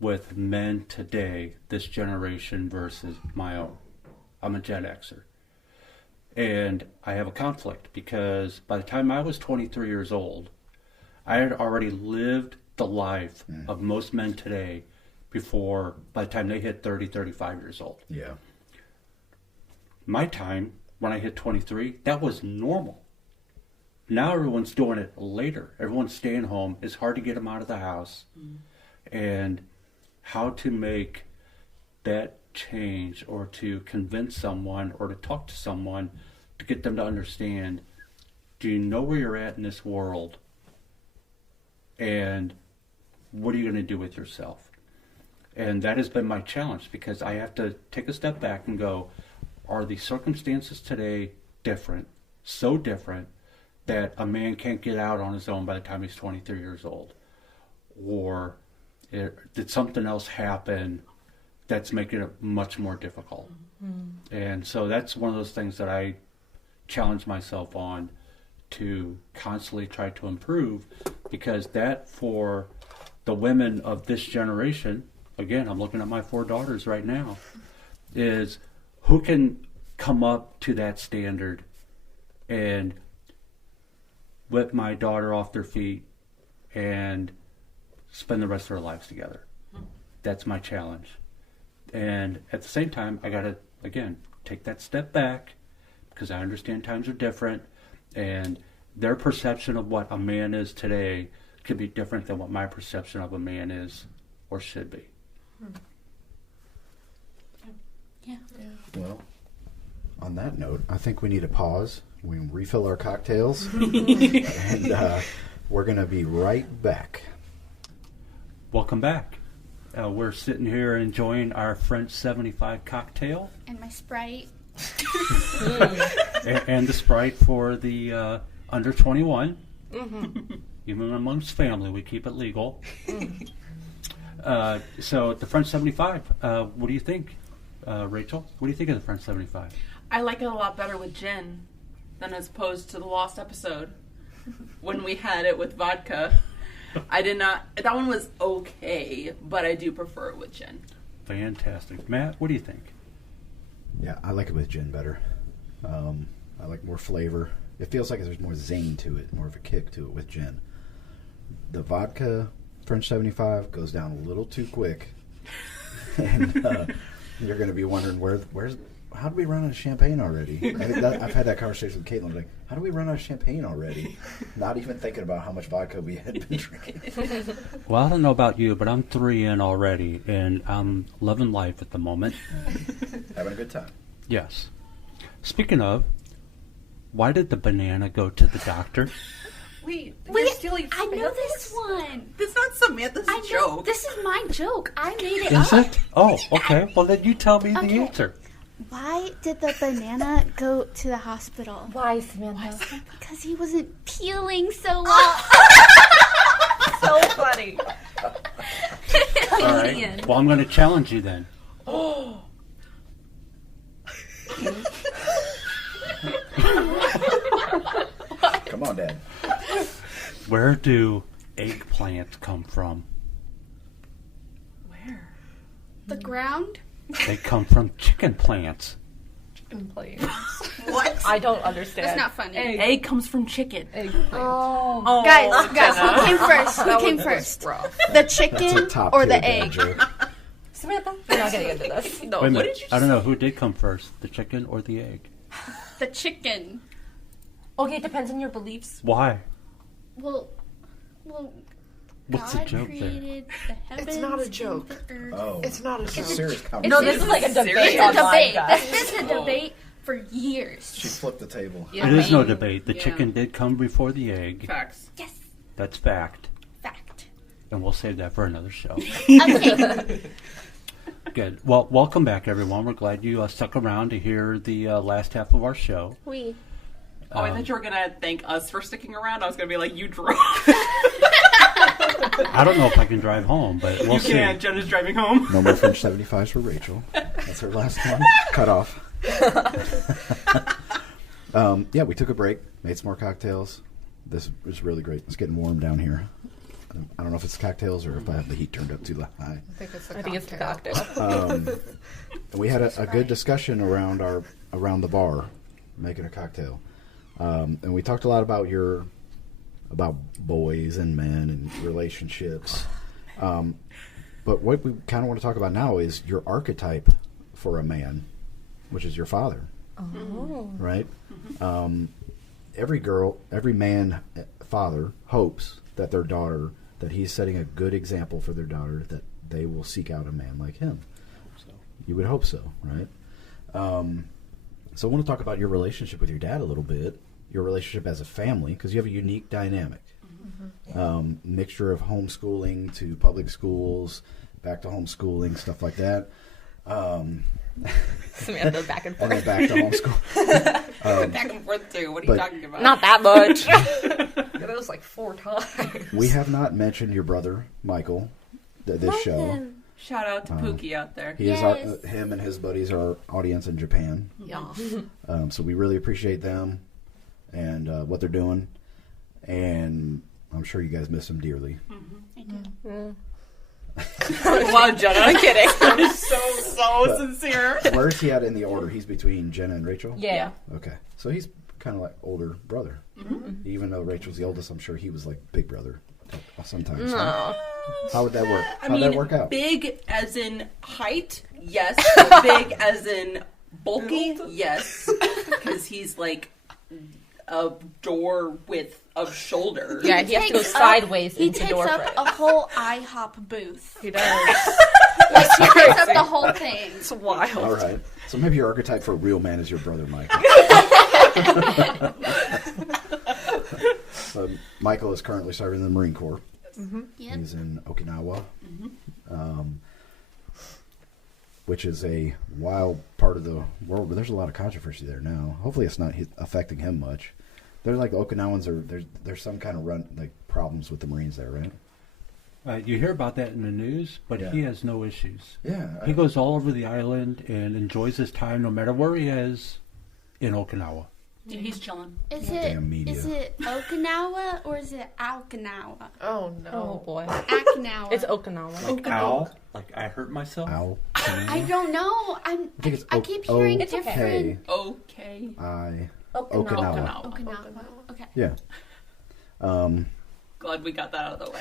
with men today, this generation versus my own. I'm a Gen Xer. And I have a conflict because by the time I was 23 years old, I had already lived the life of most men today by the time they hit 30, 35 years old. Yeah. My time, when I hit 23, that was normal. Now everyone's doing it later. Everyone's staying home. It's hard to get them out of the house. And how to make that change or to convince someone or to talk to someone to get them to understand, do you know where you're at in this world? And what are you going to do with yourself? And that has been my challenge because I have to take a step back and go, are the circumstances today different, so different, that a man can't get out on his own by the time he's 23 years old? Or did something else happen that's making it much more difficult? And so that's one of those things that I challenge myself on to constantly try to improve, because that for the women of this generation, again, I'm looking at my 4 daughters right now, is who can come up to that standard and whip my daughter off their feet and spend the rest of their lives together. That's my challenge. And at the same time, I got to, again, take that step back because I understand times are different, and their perception of what a man is today could be different than what my perception of a man is or should be. Yeah. Well, on that note, I think we need to pause. We refill our cocktails, and we're going to be right back. Welcome back. We're sitting here enjoying our French 75 cocktail. And my Sprite. and the Sprite for the under 21. Even amongst family, we keep it legal. So the French 75, what do you think, Rachel? What do you think of the French 75? I like it a lot better with gin than as opposed to the lost episode when we had it with vodka. I did not. That one was okay, but I do prefer it with gin. Fantastic. Matt, what do you think? Yeah, I like it with gin better. I like more flavor. It feels like there's more zing to it, more of a kick to it with gin. The vodka French 75 goes down a little too quick, and you're going to be wondering how do we run out of champagne already? I've had that conversation with Caitlin. Like, how do we run out of champagne already? Not even thinking about how much vodka we had been drinking. Well, I don't know about you, but I'm 3 in already, and I'm loving life at the moment. Having a good time. Yes. Speaking of, why did the banana go to the doctor? Wait, Wait, you're stealing I know Samantha's? this one. That's not Samantha's I know. joke. This is my joke. I made it Is up. it? Oh, okay. Well, then you tell me the Okay. answer. Why did the banana go to the hospital? Why, Samantha? Because he wasn't peeling so well. So funny. All right. Well, I'm going to challenge you then. Come on, Dad. Where do eggplants come from? Where? The ground? They come from chicken plants. Chicken plates. What? I don't understand. That's not funny. Egg comes from chicken. Oh. Guys, who came first? Who came first? Rough. The That's a chicken top or tier the dad egg? joke. Samantha, we're not getting into this. No, Wait a what minute. did you I don't know. Who did come first, the chicken or the egg? The chicken. Okay, it depends on your beliefs. Why? Well, What's the God joke there? created the heavens. It's not a and joke. the earth. Oh, It's not a it's a joke. serious conversation. No, this is like a debate It's a online, debate. guys. This is a debate for years. She flipped the table. Yeah, It is no I mean, debate. The yeah. chicken did come before the egg. Facts. Yes, That's fact. fact. And we'll save that for another show. Okay. Good. Well, welcome back, everyone. We're glad you stuck around to hear the last half of our show. We. Oh, I thought you were gonna thank us for sticking around. I was gonna be like, you drove. I don't know if I can drive home, but we'll You see. can't. Jenna's driving home. No more French 75s for Rachel. That's her last one. Cut off. Yeah, we took a break, made some more cocktails. This was really great. It's getting warm down here. I don't know if it's cocktails or if I have the heat turned up too high. I think it's the cocktail. And we had a good discussion around the bar, making a cocktail, and we talked a lot about about boys and men and relationships. But what we kind of want to talk about now is your archetype for a man, which is your father. Oh. Right? Every man, father hopes that their daughter, that he's setting a good example for their daughter, that they will seek out a man like him. You would hope so, right? So I want to talk about your relationship with your dad a little bit, your relationship as a family, because you have a unique dynamic. Mixture of homeschooling to public schools, back to homeschooling, stuff like that. Samantha, back and And then forth. back to homeschool. Back and forth too. What are But- you talking about? Not that much. That was like 4 times. We have not mentioned your brother, Michael, this show. Shout out to Pookie out there. He Yes. is him and his buddies are our audience in Japan. Yeah. So we really appreciate them and what they're doing. And I'm sure you guys miss them dearly. Wow, Jenna. I'm kidding. I'm so sincere. Where is he at in the order? He's between Jenna and Rachel? Yeah. Okay. So he's kind of like older brother. Even though Rachel's the oldest, I'm sure he was like big brother sometimes. huh? How would that work? How'd that work out? Big as in height, yes. Big as in bulky, yes. Because he's like a door width of shoulders. Yeah, he has to go takes up- sideways He into takes door up frame. a whole IHOP booth. He does. Like, he takes up the whole thing. It's wild. All right. So maybe your archetype for a real man is your brother, Michael. Michael is currently serving in the Marine Corps. Yep. He's in Okinawa, which is a wild part of the world, but there's a lot of controversy there now. Hopefully it's not affecting him much. They're like the Okinawans there's some kind of problems with the Marines there, right? You hear about that in the news, but Yeah. he has no issues. Yeah. He goes all over the island and enjoys his time no matter where he is in Okinawa. Yeah, he's chilling. Is Damn media. it Okinawa or is it Okinawa? Oh, no. Oh boy. Okinawa. It's Okinawa. Ow. Like I hurt myself. Ow. I don't know. think it's I keep hearing It's different. Okay. Okinawa. Okinawa. Okay. Yeah. Glad we got that out of the way.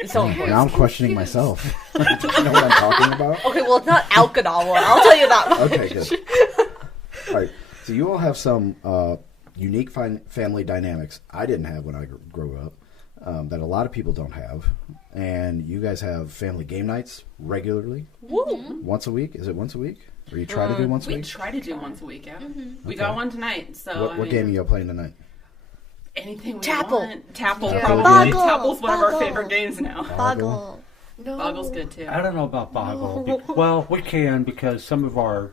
It's so important. Now I'm questioning myself. Do you know what I'm talking about? Okay, well, it's not Okinawa. I'll tell you that much. Okay, good. All right. So you all have some unique family dynamics I didn't have when I grew up, that a lot of people don't have. And you guys have family game nights regularly? Woo. Once a week? Is it once a week? Or you try to do once a We week? try to do once a week, yeah. We Okay. got one tonight, so What game are you all playing tonight? anything we Tapple. want. Tapple, Yeah. probably. Boggle. Tapple's one of our Boggle. favorite games now. Boggle. No. Boggle's good too. I don't know about Boggle. Well, we can because some of our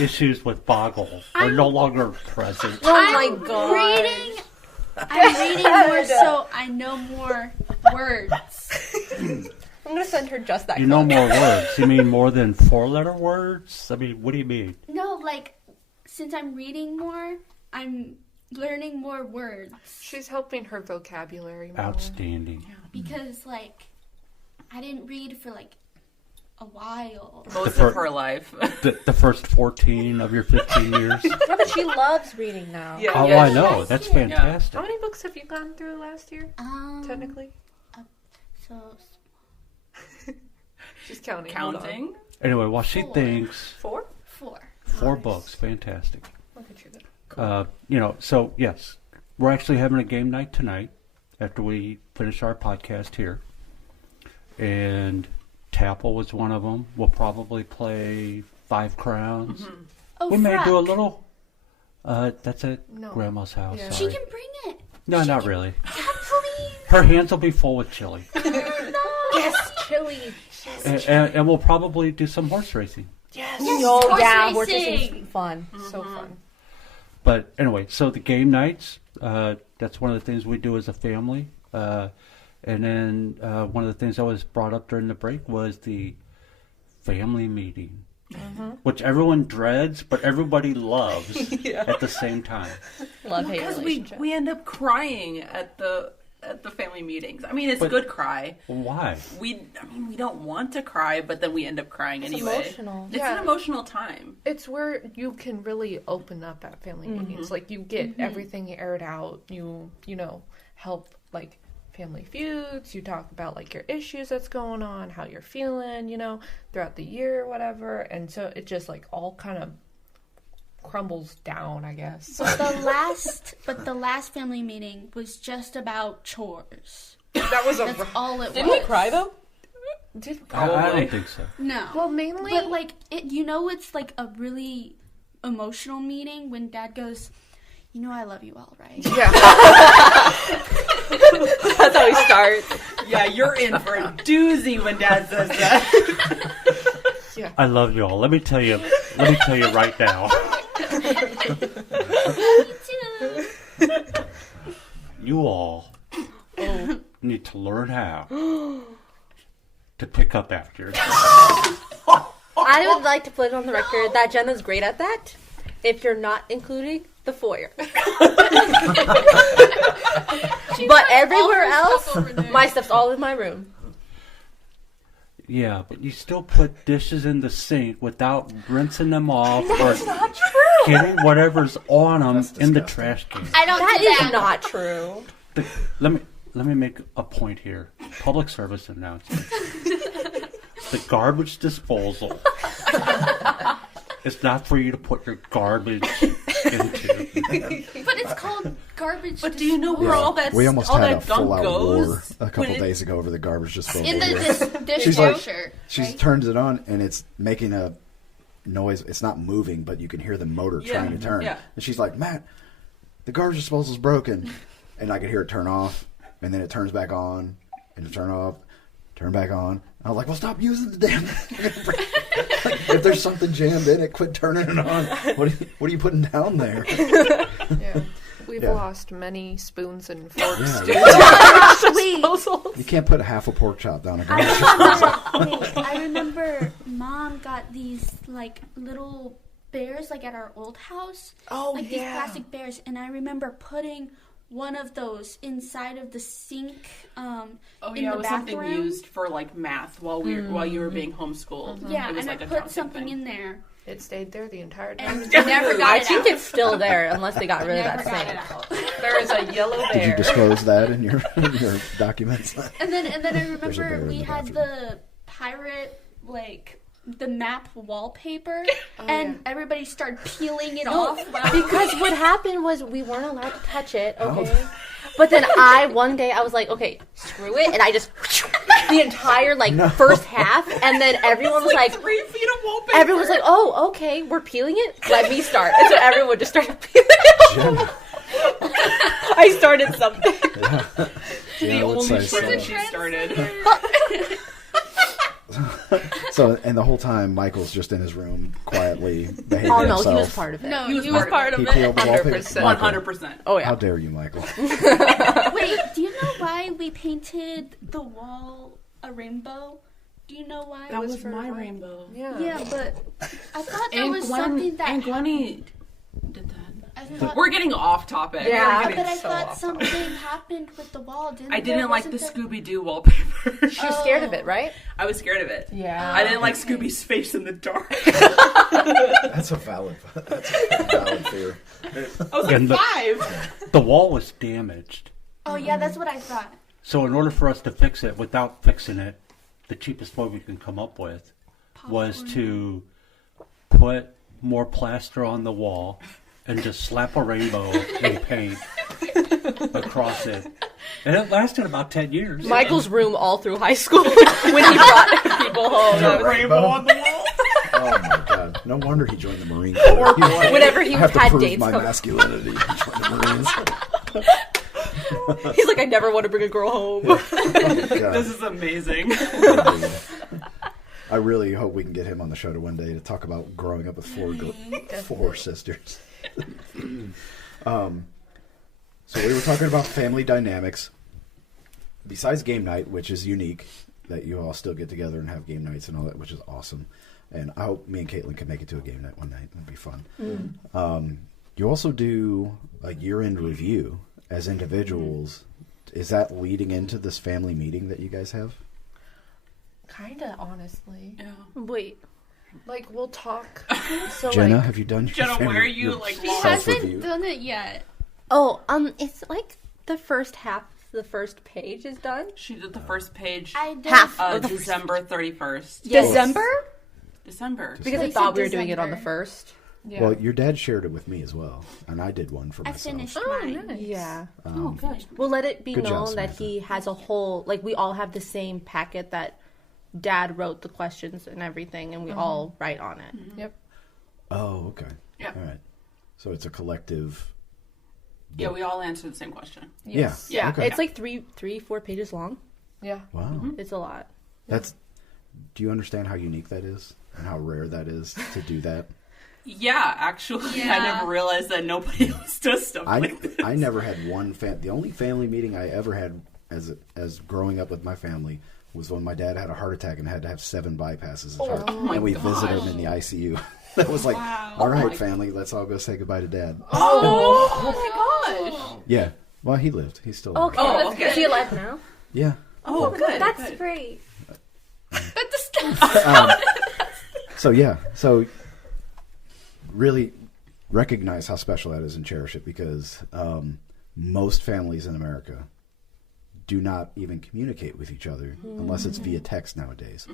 issues with Boggle are no longer present. Oh my god. I'm reading more so I know more words. I'm gonna send her just that. You know more words. You mean more than 4-letter words? I mean, what do you mean? No, like, since I'm reading more, I'm learning more words. She's helping her vocabulary more. Outstanding. Because, like, I didn't read for, like, a while. Most of her life. The first 14 of your 15 years? Yeah, but she loves reading now. Yeah. Oh, I know. That's fantastic. How many books have you gone through last year, technically? So, She's counting. Counting. Anyway, while she 4. thinks... 4? 4. 4 books. Fantastic. Look at you then. So, yes. We're actually having a game night tonight after we finish our podcast here. And Tapple was one of them. We'll probably play 5 Crowns. Mm-hmm. Oh, We may frack. do a little... that's at No. Grandma's house. Yeah. Sorry. She can bring it. No, not really. Please. Her hands will be full with chili. Yes, chili. And we'll probably do some horse racing. Yes. Oh horse yeah, horse racing. racing is fun. So fun. But anyway, so the game nights, that's one of the things we do as a family. And then one of the things that was brought up during the break was the family meeting, which everyone dreads, but everybody loves at the same time. Love hate Because relationship. we end up crying at the family meetings. I mean, it's a good cry. Why? We don't want to cry, but then we end up crying anyway. Emotional. It's Yeah. an emotional time. It's where you can really open up at family meetings. Like, you get everything aired out. You know, help, like, family feuds. You talk about, like, your issues that's going on, how you're feeling, throughout the year or whatever. And so it just, like, all kind of crumbles down, I guess. The last family meeting was just about chores. That was That's all it Didn't was. we cry though? Did I Probably. don't think so. No. Well, mainly... But, like, it's, like, a really emotional meeting when Dad goes, I love you all, right? Yeah. That's how he starts. Yeah, you're in for a doozy when Dad says that. I love you all. Let me tell you right now. Me too. You all need to learn how to pick up after yourself. I would like to put it on the record that Jenna's great at that. If you're not including the foyer. But everywhere else, my stuff's all in my room. Yeah, but you still put dishes in the sink without rinsing them off or getting whatever's on them in the trash can. I don't That do that. is not true. Let me make a point here. Public service announcement. The garbage disposal is not for you to put your garbage into. But it's called garbage. But do you know where all that We almost all had a that gunk full-out goes? war a couple when it- days ago over the garbage disposal. in the here. dishwasher? She right? turns it on and it's making a noise. It's not moving, but you can hear the motor trying to turn. yeah. And she's like, "Matt, the garbage disposal's broken," and I could hear it turn off, and then it turns back on, and it turn off, turn back on. I was like, "Well, stop using the damn thing. If there's something jammed in it, quit turning it on. What are you putting down there?" Yeah. We've Yeah. lost many spoons and forks. Yeah, Wait, you can't put half a pork chop down a garbage disposal. I remember Mom got these like little bears like at our old house. Oh, like these yeah. plastic bears, and I remember putting one of those inside of the sink. Oh in yeah, the it was something bathroom. used for like math while you were being homeschooled. Yeah, It was and like I a put toxic something thing. in there. It stayed there the entire time. And never got I it think out. it's still there unless they got rid of Never that got thing. it out. There is a yellow Did you bear. disclose that in your documents? And then I There's a bear remember in we the had bathroom. the pirate the map wallpaper, Oh, and everybody started peeling it off. Because what happened was we weren't allowed to touch it, okay? But then one day I was like, okay, screw it, and I just the entire first half, and then everyone was like 3 feet of wallpaper. everyone was like, oh, okay, we're peeling it. Let me start, and so everyone just started peeling it. Jenna. I started something. Yeah, the I would only say trend so. she started. So, and the whole time, Michael's just in his room quietly behaving Oh no, himself. he was part of it. No, He was part of He it. peeled the wallpaper. 100%. Michael, 100%. Oh yeah. how dare you, Michael? Wait, do you know why we painted the wall a rainbow? Do you know why? That was for my what? rainbow. Yeah, but I thought that And was Gwen, something that. and Gwenny did that. I thought, We're getting off topic. Yeah. We're getting but I so thought off something topic. happened with the wall. I didn't like the Wasn't there- Scooby-Doo wallpaper. She was scared of it, right? I was scared of it. Yeah. I didn't like Scooby's face in the dark. That's a valid fear. I was like And the- 5. The wall was damaged. Oh yeah, that's what I thought. So in order for us to fix it without fixing it, the cheapest way we can come up with was to put more plaster on the wall and just slap a rainbow in paint across it. And it lasted about 10 years. Michael's room all through high school when he brought people home. There a rainbow on the wall. Oh my god! No wonder he joined the Marine Corps. Whenever he I have to had prove dates my come. masculinity. He joined the Marines. He's like, I never want to bring a girl home. God. This is amazing. I really hope we can get him on the show to one day to talk about growing up with four sisters. So we were talking about family dynamics. Besides game night, which is unique, that you all still get together and have game nights and all that, which is awesome. And I hope me and Caitlin can make it to a game night one night. It'll be fun. You also do a year-end review as individuals. Is that leading into this family meeting that you guys have? Kinda, honestly. Yeah. Wait. Like, we'll talk. So Jenna, like, have you done your Jenna, family, where are you, your like, She lost? self-review? hasn't done it yet. it's like the first half, the first page is done. She did the first page I did. Half of the December 31st. Yes. December? December. Because I They thought said we were doing it on the December. first. Yeah. Well, your dad shared it with me as well, and I did one for I myself. finished Oh, mine. nice. Yeah. Oh, good. We'll let it be Good job, known that Samantha. he has a whole, like, we all have the same packet that Dad wrote the questions and everything, and we all write on it. Yep. Oh, okay. Yeah. All right. So it's a collective. Yeah, we all answered the same question. Yes. Yeah. Okay. It's like 4 pages long. Yeah. Wow. It's a lot. That's. Do you understand how unique that is and how rare that is to do that? Yeah, actually, I Yeah. never realized that nobody else does stuff like this. I never had one the only family meeting I ever had as growing up with my family was when my dad had a heart attack and had to have 7 bypasses. And we visited him in the ICU. That was like, Wow. all right, Oh my- family, let's all go say goodbye to Dad. Oh my gosh. Yeah. Well, he lived. He's still alive. Okay. Oh, okay. Is he alive now? Yeah. Oh, good. That's good. great. That's disgusting. So yeah, so really recognize how special that is and cherish it, because most families in America do not even communicate with each other unless it's via text nowadays.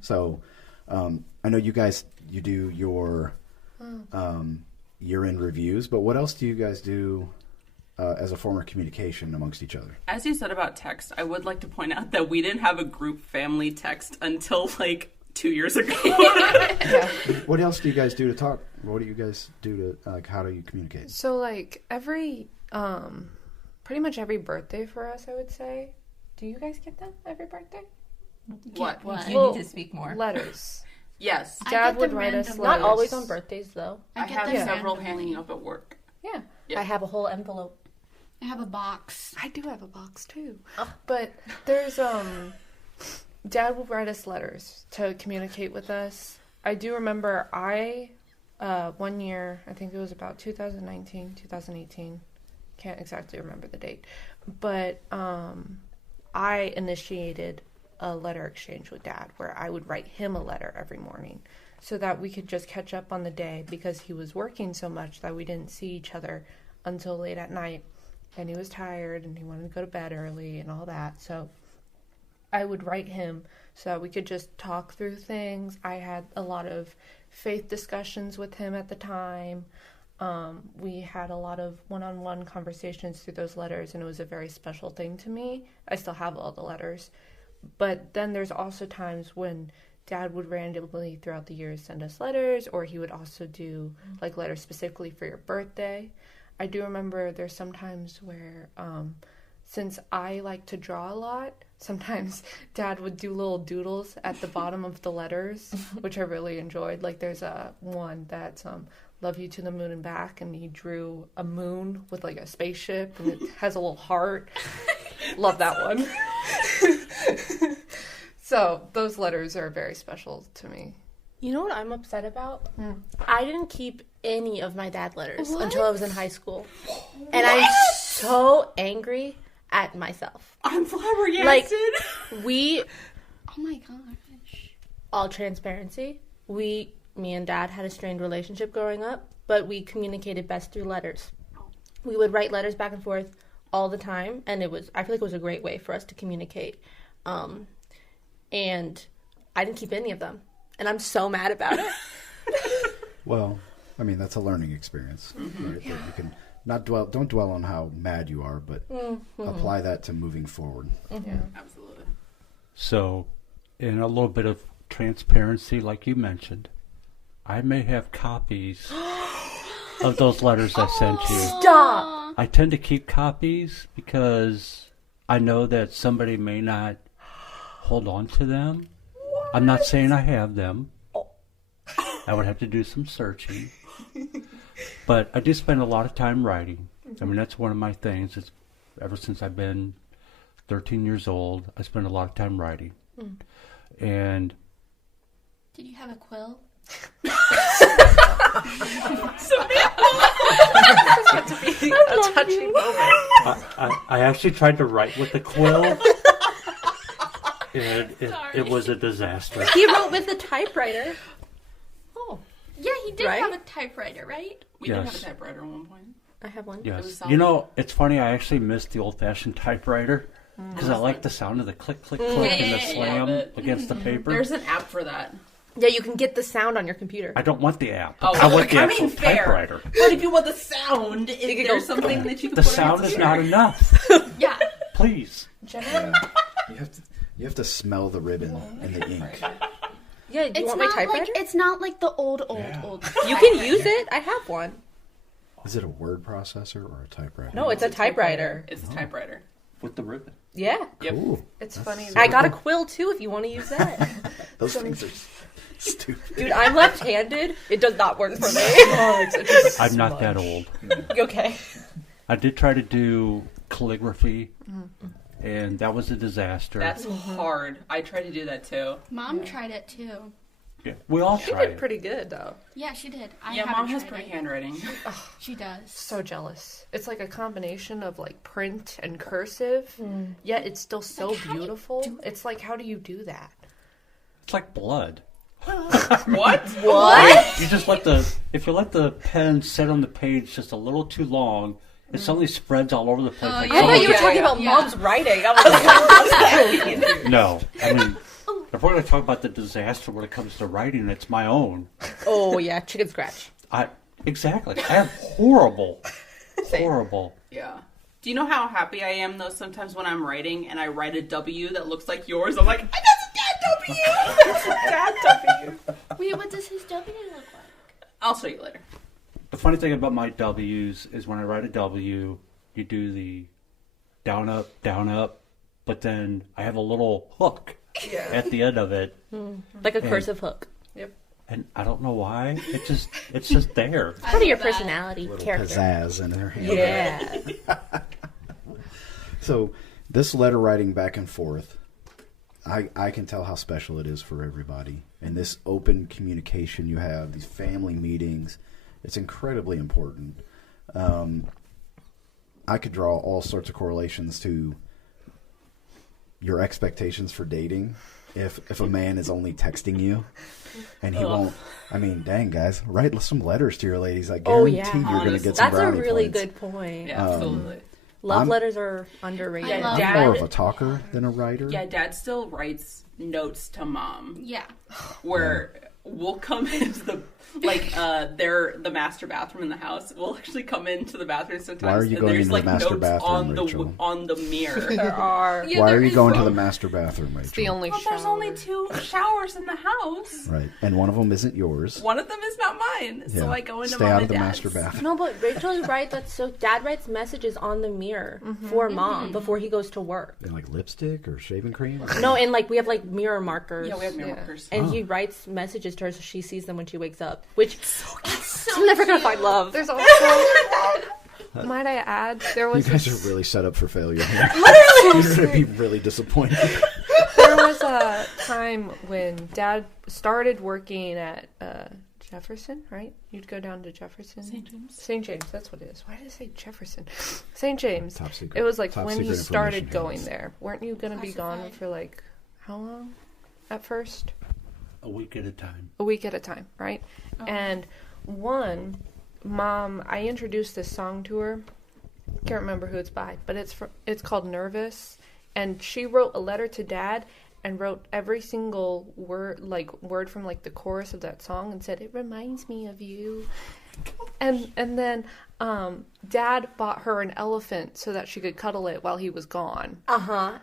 So I know you guys, you do your year-end reviews, but what else do you guys do as a form of communication amongst each other? As you said about text, I would like to point out that we didn't have a group family text until like 2 years ago. What else do you guys do to talk? What do you guys do to, like, how do you communicate? So, like, pretty much every birthday for us, I would say. Do you guys get them every birthday? What? What? You need to speak more. Letters. Yes. I Dad get would them write us randomly. Not always letters. on birthdays, though. I get have them several randomly. hanging up at work. Yeah. Yeah. I have a whole envelope. I have a box. I do have a box too. But there's Dad will write us letters to communicate with us. I do remember one year, I think it was about 2019, 2018. Can't exactly remember the date. But I initiated a letter exchange with Dad where I would write him a letter every morning so that we could just catch up on the day, because he was working so much that we didn't see each other until late at night. And he was tired and he wanted to go to bed early and all that. So I would write him so that we could just talk through things. I had a lot of faith discussions with him at the time. We had a lot of one-on-one conversations through those letters, and it was a very special thing to me. I still have all the letters. But then there's also times when Dad would randomly throughout the years send us letters, or he would also do like letters specifically for your birthday. I do remember there's some times where since I like to draw a lot, sometimes Dad would do little doodles at the bottom of the letters, which I really enjoyed. Like there's one that's love you to the moon and back, and he drew a moon with like a spaceship and it has a little heart. Love that one. So those letters are very special to me. You know what I'm upset about? I didn't keep any of my dad letters until I was in high school. And I'm so angry at myself. I'm flabbergasted. Like, Oh my gosh. all transparency, me and Dad had a strained relationship growing up, but we communicated best through letters. We would write letters back and forth all the time, and I feel like it was a great way for us to communicate. And I didn't keep any of them, and I'm so mad about it. Well, I mean, that's a learning experience. Right? Yeah. You can don't dwell on how mad you are, but apply that to moving forward. Yeah, Absolutely. So, in a little bit of transparency, like you mentioned, I may have copies of those letters I sent you. Stop! I tend to keep copies because I know that somebody may not hold on to them. What? I'm not saying I have them. I would have to do some searching. But I do spend a lot of time writing. I mean, that's one of my things. It's ever since I've been 13 years old, I spend a lot of time writing. And Did you have a quill? A touching moment. I actually tried to write with the quill, and it was a disaster. He wrote with a typewriter. Yeah, he did Right? have a typewriter, right? We did have a Yes. typewriter at one point. I have one. It was Yes. solid. You know, it's funny, I actually missed the old-fashioned typewriter because I like the sound of the click, click, click and the yeah. slam Love it. against the paper. There's an app for that. Yeah, you can get the sound on your computer. I don't want the app. Oh, I want the I mean, actual fair. typewriter. But if you want the sound, can if go- there's something that you can The put sound on is your not computer. enough. Yeah. Please. Yeah. You have to smell the ribbon and the ink. Yeah, do you It's want my not typewriter? like it's not like the old. You can use it. I have one. Is it a word processor or a typewriter? No, it's a typewriter. It's a typewriter. With the ribbon. Yeah. Yep. Cool. It's funny. I got a quill too if you want to use that. Those things are stupid. Dude, I'm left-handed. It does not work for me. I'm not that old. Okay. I did try to do calligraphy, and that was a disaster. That's hard. I tried to do that too. Mom tried it too. Yeah, we all She tried did it. pretty good, though. Yeah, she did. Yeah, haven't Mom has tried pretty it. handwriting. She does. So jealous. It's like a combination of like print and cursive, yet it's still so beautiful. It's like, how do you do that? It's like blood. What? What? You just if you let the pen sit on the page just a little too long, it suddenly spreads all over the place. Like I thought you were someone- talking about Mom's writing. I was like, No, I mean, if we're going to talk about the disaster when it comes to writing, it's my own. oh, yeah, chicken scratch. Exactly. I have horrible. Yeah. Do you know how happy I am though sometimes when I'm writing and I write a W that looks like yours? I'm like, that's a dad W! Wait, what does his W look like? I'll show you later. The funny thing about my W's is when I write a W, you do the down, up, but then I have a little hook at the end of it. Like a cursive hook. And I don't know why. It's just there. Part of your love that. personality, Little character. pizzazz in her hand. Yeah. So this letter writing back and forth, I can tell how special it is for everybody. And this open communication you have, these family meetings, it's incredibly important. I could draw all sorts of correlations to your expectations for dating. If a man is only texting you and he won't, I mean, dang guys, write some letters to your ladies. I guarantee you're going to get some That's a brownie really points. good point. Yeah, absolutely. Love I'm- letters are underrated. Yeah, love I'm Dad- more of a talker than a writer. Yeah, Dad still writes notes to Mom Yeah. where we'll come into the the master bathroom in the house. We'll actually come into the bathroom sometimes. Why are you going into the master bathroom, Rachel? on the mirror. There are. Yeah, Why are there you is going one. to the master bathroom, Rachel? It's the only Well, there's shower. only 2 showers in the house. Right, and one of them isn't yours. One of them is not mine, so I go into Stay mom out and of the dad's. master bathroom. No, but Rachel's right. That's so. Dad writes messages on the mirror for mom before he goes to work. And like lipstick or shaving cream? No, and like we have like mirror markers. Yeah, we have mirror Yeah. markers. And he writes messages to her so she sees them when she wakes up. Which I'm never gonna find love. There's also, might I add, there You was guys this- are really set up for failure here. You're going to be really disappointed. there was a time when Dad started working at Jefferson, right? You'd go down to Jefferson. St. James, that's what it is. Why did I say Jefferson? St. James. Top secret. It was like Top when secret he started information, going yes. there. Weren't you going to be gone Classified. for like, how long at first? A week at a time. A week at a time, right? And Mom, I introduced this song to her. Can't remember who it's by, but it's called Nervous. And she wrote a letter to Dad and wrote every single word from like the chorus of that song and said, "It reminds me of you." And then Dad bought her an elephant so that she could cuddle it while he was gone.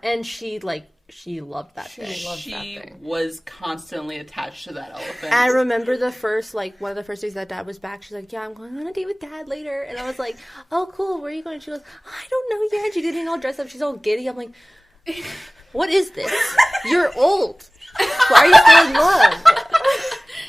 And she loved that thing. She was constantly attached to that elephant. I remember one of the first days that Dad was back, she's like, "Yeah, I'm going on a date with Dad later." And I was like, "Oh, cool, where are you going?" She goes, "I don't know yet." And she's getting all dressed up. She's all giddy. I'm like, "What is this? You're old. Why are you still in love?"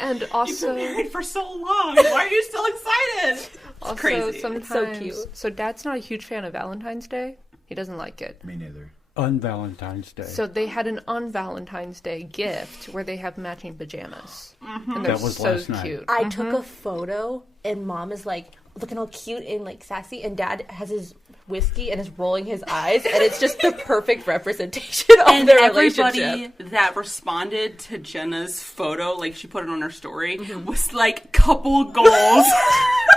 And You've also, been married for so long. Why are you still excited? also crazy. sometimes, so cute. So Dad's not a huge fan of Valentine's Day. He doesn't like it. Me neither. On Valentine's Day. So they had an on Valentine's Day gift where they have matching pajamas. And they're That was so last night. cute. I took a photo, and Mom is like looking all cute and like sassy, and Dad has his whiskey and is rolling his eyes, and it's just the perfect representation of And their everybody relationship. that responded to Jenna's photo, like she put it on her story, was like couple goals.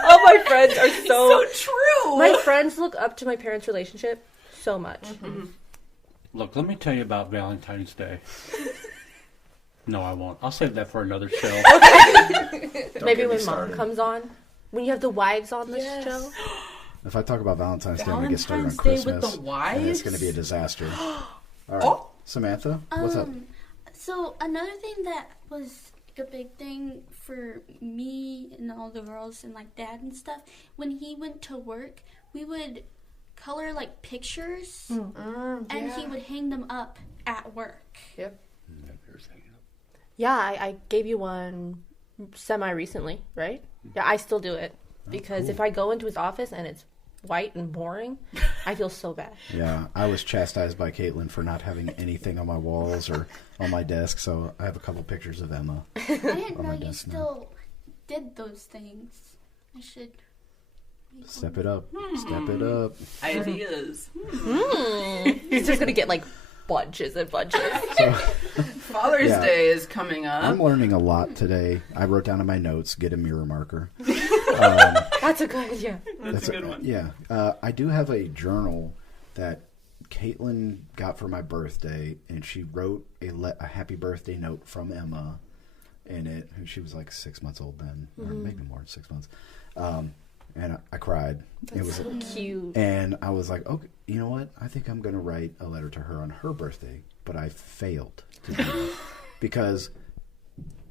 All my friends are so true. My friends look up to my parents' relationship so much. Look, let me tell you about Valentine's Day. No, I won't. I'll save that for another show. Maybe when Mom comes on, when you have the wives on this show. If I talk about Valentine's Day, I'm going to get started on Valentine's Day Christmas. with the wives? And it's going to be a disaster. All right. Oh. Samantha, what's up? So another thing that was a big thing for me and all the girls and like Dad and stuff, when he went to work, we would color like pictures and he would hang them up at work. Yep. Yeah, I gave you one semi-recently, right? Yeah, I still do it. Because if I go into his office and it's white and boring, I feel so bad. Yeah, I was chastised by Caitlin for not having anything on my walls or on my desk, so I have a couple pictures of Emma. I didn't Oh know my you goodness, still did those things. I should. Step it up. Step it up. Ideas. He's just going to get like bunches and bunches. So, Father's Yeah. Day is coming up. I'm learning a lot today. I wrote down in my notes, get a mirror marker. That's a good idea. That's a good one. Yeah. I do have a journal that Caitlin got for my birthday, and she wrote a happy birthday note from Emma in it. And she was like 6 months old then, or maybe more than 6 months. And I cried. It was So cute. And I was like, okay, you know what? I think I'm going to write a letter to her on her birthday. But I failed to do that because,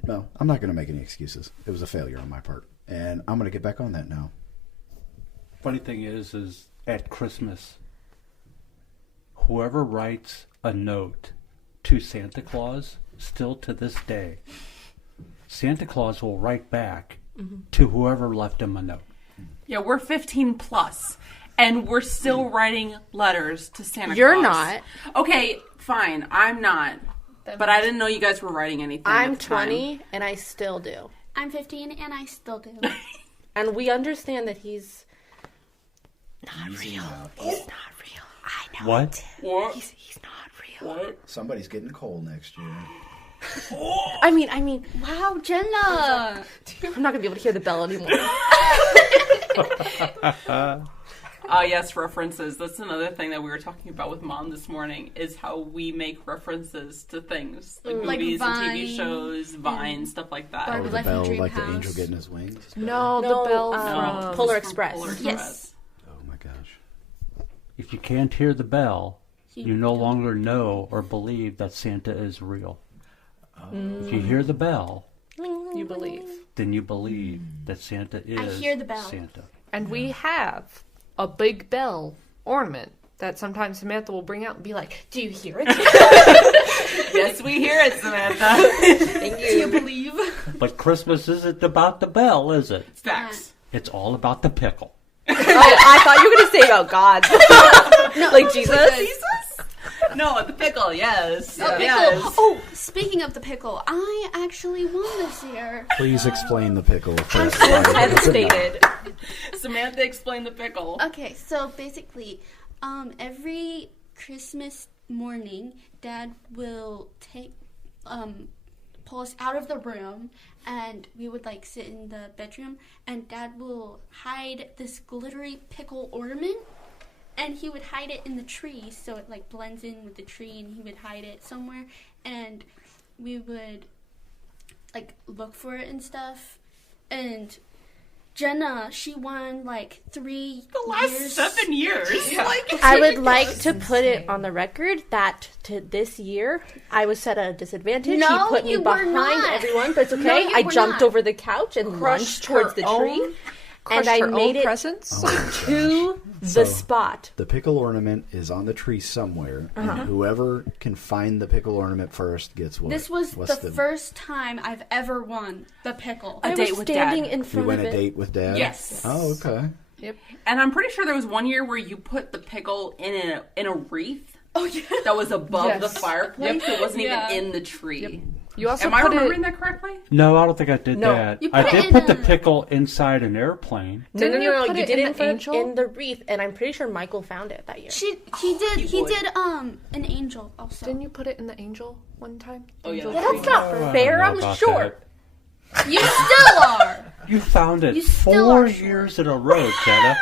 well, I'm not going to make any excuses. It was a failure on my part. And I'm going to get back on that now. Funny thing is at Christmas, whoever writes a note to Santa Claus, still to this day, Santa Claus will write back to whoever left him a note. Yeah, we're 15 plus, and we're still writing letters to Santa You're Claus. not. Okay, fine. I'm not. But I didn't know you guys were writing anything. I'm at the time. 20 and I still do. I'm 15 and I still do. And we understand that he's not Easy real. now. He's not real. I know. What? What? He's not real. What? Somebody's getting coal next year. I mean, Wow, Jenna! I'm not gonna be able to hear the bell anymore. Yes, references. That's another thing that we were talking about with Mom this morning, is how we make references to things. Like movies Vine, and TV shows, Vine, stuff like that. Barbie the Life in bell, Dream like House. the angel getting his wings. No, the bell from Polar It's from Express. Polar Yes. Oh my gosh. If you can't hear the bell, you no don't. longer know or believe that Santa is real. If you hear the bell, You Believe. then you believe that Santa is hear the bell. Santa. And we have a big bell ornament that sometimes Samantha will bring out and be like, "Do you hear it?" Yes, we hear it, Samantha. Thank Do you believe? But Christmas isn't about the bell, is it? It's facts. It's all about the pickle. I thought you were going to say about God. Like Jesus. No, the pickle, yes. Oh, pickle. Yes. Oh, speaking of the pickle, I actually won this year. Please explain the pickle. I'm so devastated. Samantha, explain the pickle. Okay, so basically, every Christmas morning, Dad will pull us out of the room, and we would like sit in the bedroom, and Dad will hide this glittery pickle ornament, and he would hide it in the tree, so it like blends in with the tree, and he would hide it somewhere, and we would like look for it and stuff, and Jenna, she won like 3 The last years. 7 years. Yeah. I would like to put it on the record that this year I was set at a disadvantage. No, he put me you were behind not. everyone, but it's okay. No, you I were jumped not. over the couch and lunged towards the tree. And I made it presents. to the So- spot. The pickle ornament is on the tree somewhere, and whoever can find the pickle ornament first gets what? This was What's the first time I've ever won the pickle. I date was with standing Dad. in You front went of a it. date with Dad? Yes. Oh, okay. And I'm pretty sure there was one year where you put the pickle in a wreath. Oh yeah. That was above the Yes. fireplace. It wasn't Yeah. even in the tree. You also Am I put remembering it. that correctly? No, I don't think I did No. that. You I put it did in put the a- pickle inside an airplane. No, Didn't you you put it did in it the angel? in the wreath, and I'm pretty sure Michael found it that year. He would. did an angel also. Didn't you put it in the angel one time? Oh, yeah. Angel Yeah, Well, that's not I fair. don't I'm know about short. You still are. You found it You still 4 are short. years in a row, Jenna.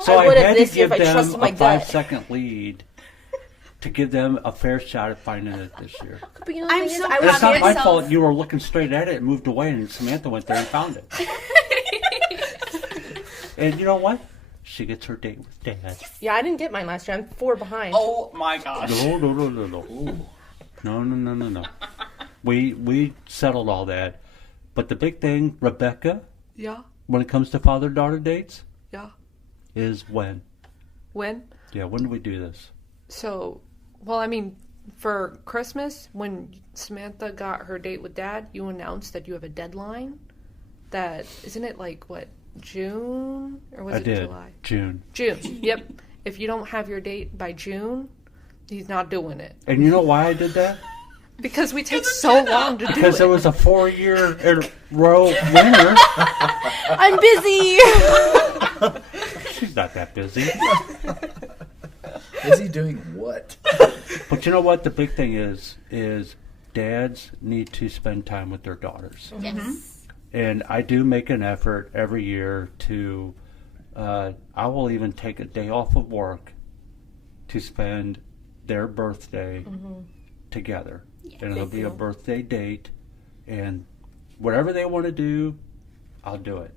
So I I, would've had to this year give if I them trusted my a gut. 5-second lead to give them a fair shot at finding it this year. But you know, I'm the thing so is, I And was it's not my myself. fault you were looking straight at it and moved away, and Samantha went there and found it. And you know what? She gets her date with Dad. Yeah, I didn't get mine last year. I'm 4 behind. Oh my gosh. No. No. We settled all that. But the big thing, Rebecca, Yeah. when it comes to father-daughter dates, Yeah. is when? When? Yeah, when do we do this? So, well, I mean, for Christmas, when Samantha got her date with Dad, you announced that you have a deadline. That isn't it like what, June or was I it did. July? June. June. Yep. If you don't have your date by June, he's not doing it And you know why I did that? because we take so long to do Because it. it was a 4-year in a row winner. I'm busy. She's not that busy. Is he doing what? But you know what? The big thing is dads need to spend time with their daughters. Yes. And I do make an effort every year to, I will even take a day off of work to spend their birthday together. Yes. And it'll be a birthday date. And whatever they want to do, I'll do it.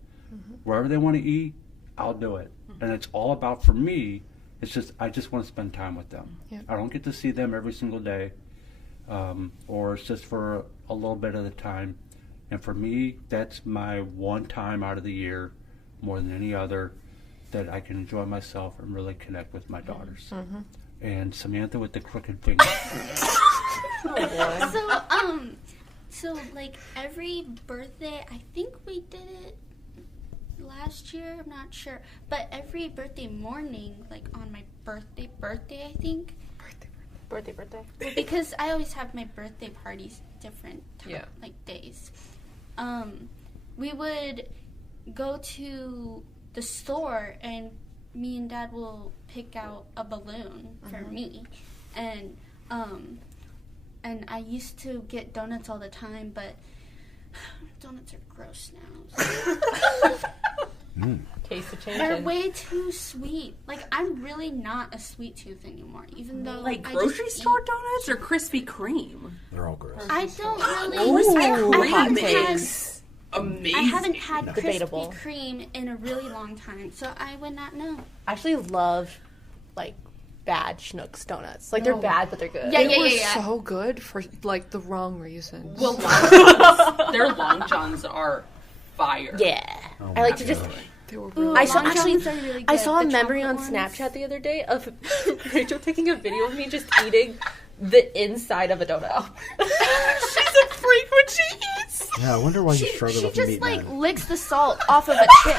Wherever they want to eat, I'll do it. And it's all about, for me, it's just, I just want to spend time with them. Yep. I don't get to see them every single day. Or it's just for a little bit of the time. And for me, that's my one time out of the year, more than any other, that I can enjoy myself and really connect with my daughters. And Samantha with the crooked finger. So like every birthday, I think we did it last year, I'm not sure, but every birthday morning, like on my birthday, I think, birthday. because I always have my birthday parties different Yeah. like days. We would go to the store and me and Dad will pick out a balloon for me, and I used to get donuts all the time, but donuts are gross now. So. Case of changing. They're way too sweet. Like, I'm really not a sweet tooth anymore, even though Like I grocery just store eat. donuts or Krispy Kreme? They're all gross. I don't really. Krispy I haven't Kreme had. is amazing. I haven't had Debatable. Krispy Kreme in a really long time, so I would not know. I actually love, like, bad Schnucks donuts. Like, they're bad, but they're good. Yeah, They were yeah. so good for like the wrong reasons. Well, Long Johns, their Long Johns are fire. Yeah. Oh I like my to just... God. They were Ooh, really I saw Long actually. Johns are really I good. saw a The memory on chocolate ones. Snapchat the other day of Rachel taking a video of me just eating the inside of a donut. She's a freak when she eats. Yeah, I wonder why you She struggle with just meat, like man. licks the salt off of a chip.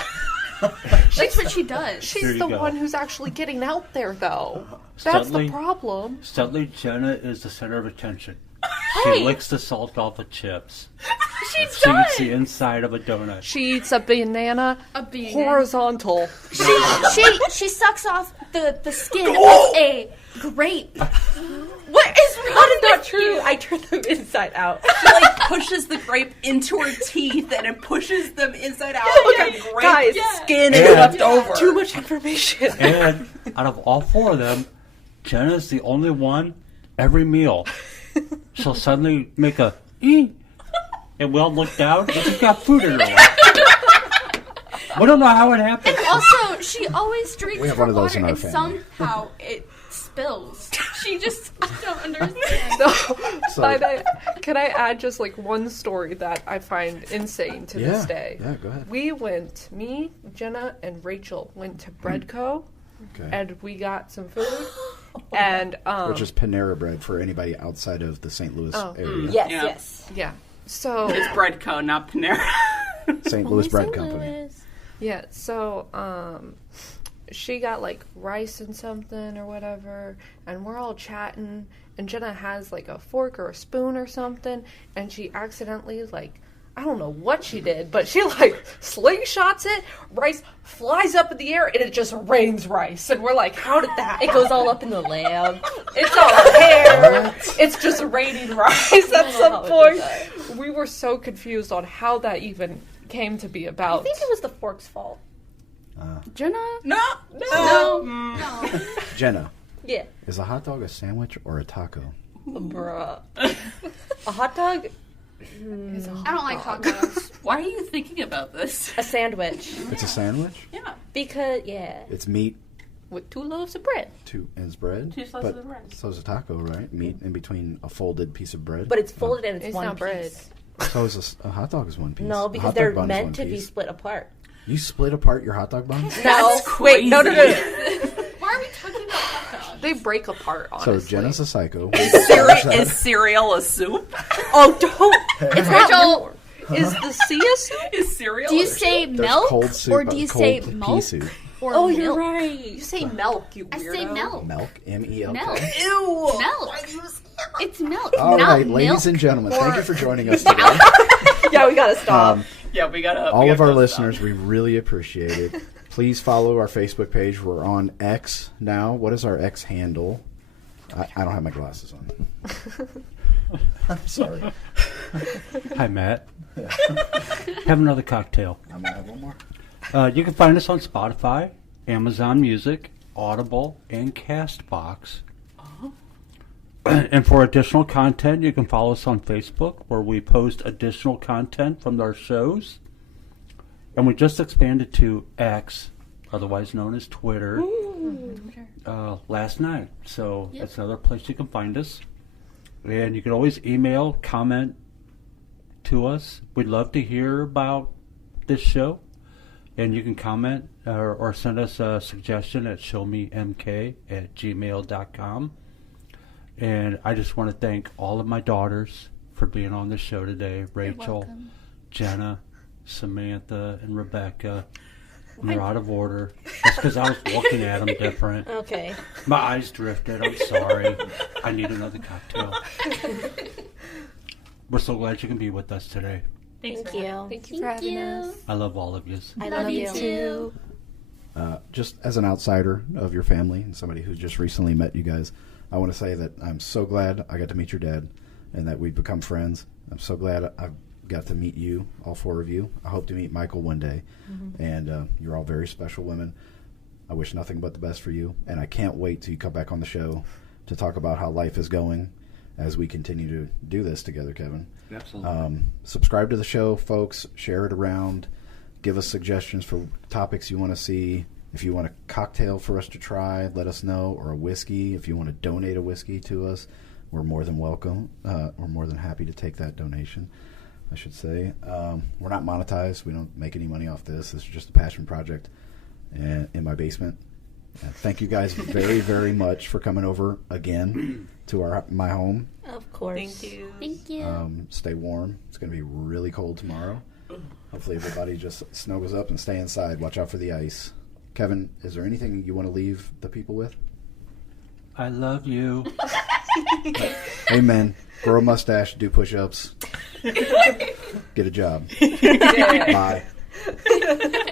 That's what she does. There She's you the go. one who's actually getting out there, though. That's Suddenly- the problem. Suddenly, Jenna is the center of attention. Hey. She licks the salt off of chips. She She does. eats the inside of a donut. She eats a banana A banana. horizontal. She sucks off the skin of a grape. What is wrong? That is not true. I turn them inside out. She like pushes the grape into her teeth and it pushes them inside out like a grape Guys, skin is left over. Too much information. And out of all four of them, Jenna's the only one, every meal, she'll suddenly make a ee, and we all look down, and she's got food in her lap. We don't know how it happened. Also, she always drinks We have her one of those water in our and family. somehow it spills. She just, I don't understand. No, can I add just like one story that I find insane to this day? Yeah, go ahead. We went, me, Jenna, and Rachel went to Breadco, Okay. and we got some food, and Which is Panera Bread for anybody outside of the St. Louis Oh. area. Yes, Yeah. yes. yeah. So It's Breadco, not Panera. St. Louis Bread Company. yeah, so she got like rice and something or whatever, and we're all chatting, and Jenna has like a fork or a spoon or something, and she accidentally like, I don't know what she did, but she like slingshots it, rice flies up in the air, and it just rains rice, and we're like, how did that? It goes all up in the lab. It's all hair. It's just raining rice at some point. We were so confused on how that even came to be I about. think it was the fork's fault. Jenna? No. Jenna, Yeah. is a hot dog a sandwich or a taco? Bruh. A hot dog? I don't like hot dogs. Why are you thinking about this? A sandwich. It's a sandwich? Yeah. Because, yeah. It's meat, With 2 loaves of bread. and it's bread. Two slices but of bread. So is a taco, right? Meat in between a folded piece of bread. But it's folded and it's It's one not bread. piece. So is a hot dog is one piece. No, A because hot dog they're bun is meant one to be piece. split apart. You split apart your hot dog buns? No, crazy. no. Why are we talking about hot dogs? They break apart, honestly. So Jenna's a psycho. Is cereal a soup? Oh, don't. It's not. Rachel, Is the Sia soup? Is cereal? do you a say There's milk cold soup, or do you cold say pea milk soup. or Oh, milk? you're right. You say milk, you I weirdo. say milk. Milk, M-E-L-K. Milk. Ew. Milk. It's milk. All not right, ladies milk and gentlemen, or- thank you for joining us today. Yeah, we gotta stop. Yeah, we gotta. All we of gotta our go listeners, stop. we really appreciate it. Please follow our Facebook page. We're on X now. What is our X handle? I don't have my glasses on. I'm sorry. Hi, Matt. Have another cocktail. I'm going to have one more. You can find us on Spotify, Amazon Music, Audible, and CastBox. And for additional content, you can follow us on Facebook, where we post additional content from our shows. And we just expanded to X, otherwise known as Twitter, last night. So that's another place you can find us. And you can always email, comment to us. We'd love to hear about this show. And you can comment or send us a suggestion at showmemk@gmail.com. And I just want to thank all of my daughters for being on the show today. Rachel, welcome. Jenna, Samantha, and Rebecca. And they're out of order. That's because I was looking at them different. Okay. My eyes drifted. I'm sorry. I need another cocktail. We're so glad you can be with us today. Thank you. Thank you for having us. I love all of you. I love you too. Just as an outsider of your family and somebody who's just recently met you guys, I want to say that I'm so glad I got to meet your dad and that we've become friends. I'm so glad I've got to meet you, all 4 of you. I hope to meet Michael one day. And you're all very special women. I wish nothing but the best for you. And I can't wait till you come back on the show to talk about how life is going as we continue to do this together, Kevin. Absolutely. Subscribe to the show, folks. Share it around. Give us suggestions for topics you want to see. If you want a cocktail for us to try, let us know, or a whiskey. If you want to donate a whiskey to us, we're more than welcome. We're more than happy to take that donation, I should say. We're not monetized. We don't make any money off this. This is just a passion project in my basement. Thank you guys very, very much for coming over again to my home. Of course. Thank you. Thank you. Stay warm. It's going to be really cold tomorrow. Hopefully everybody just snuggles up and stay inside. Watch out for the ice. Kevin, is there anything you want to leave the people with? I love you. Amen. Grow a mustache, do push-ups, get a job. Yeah. Bye.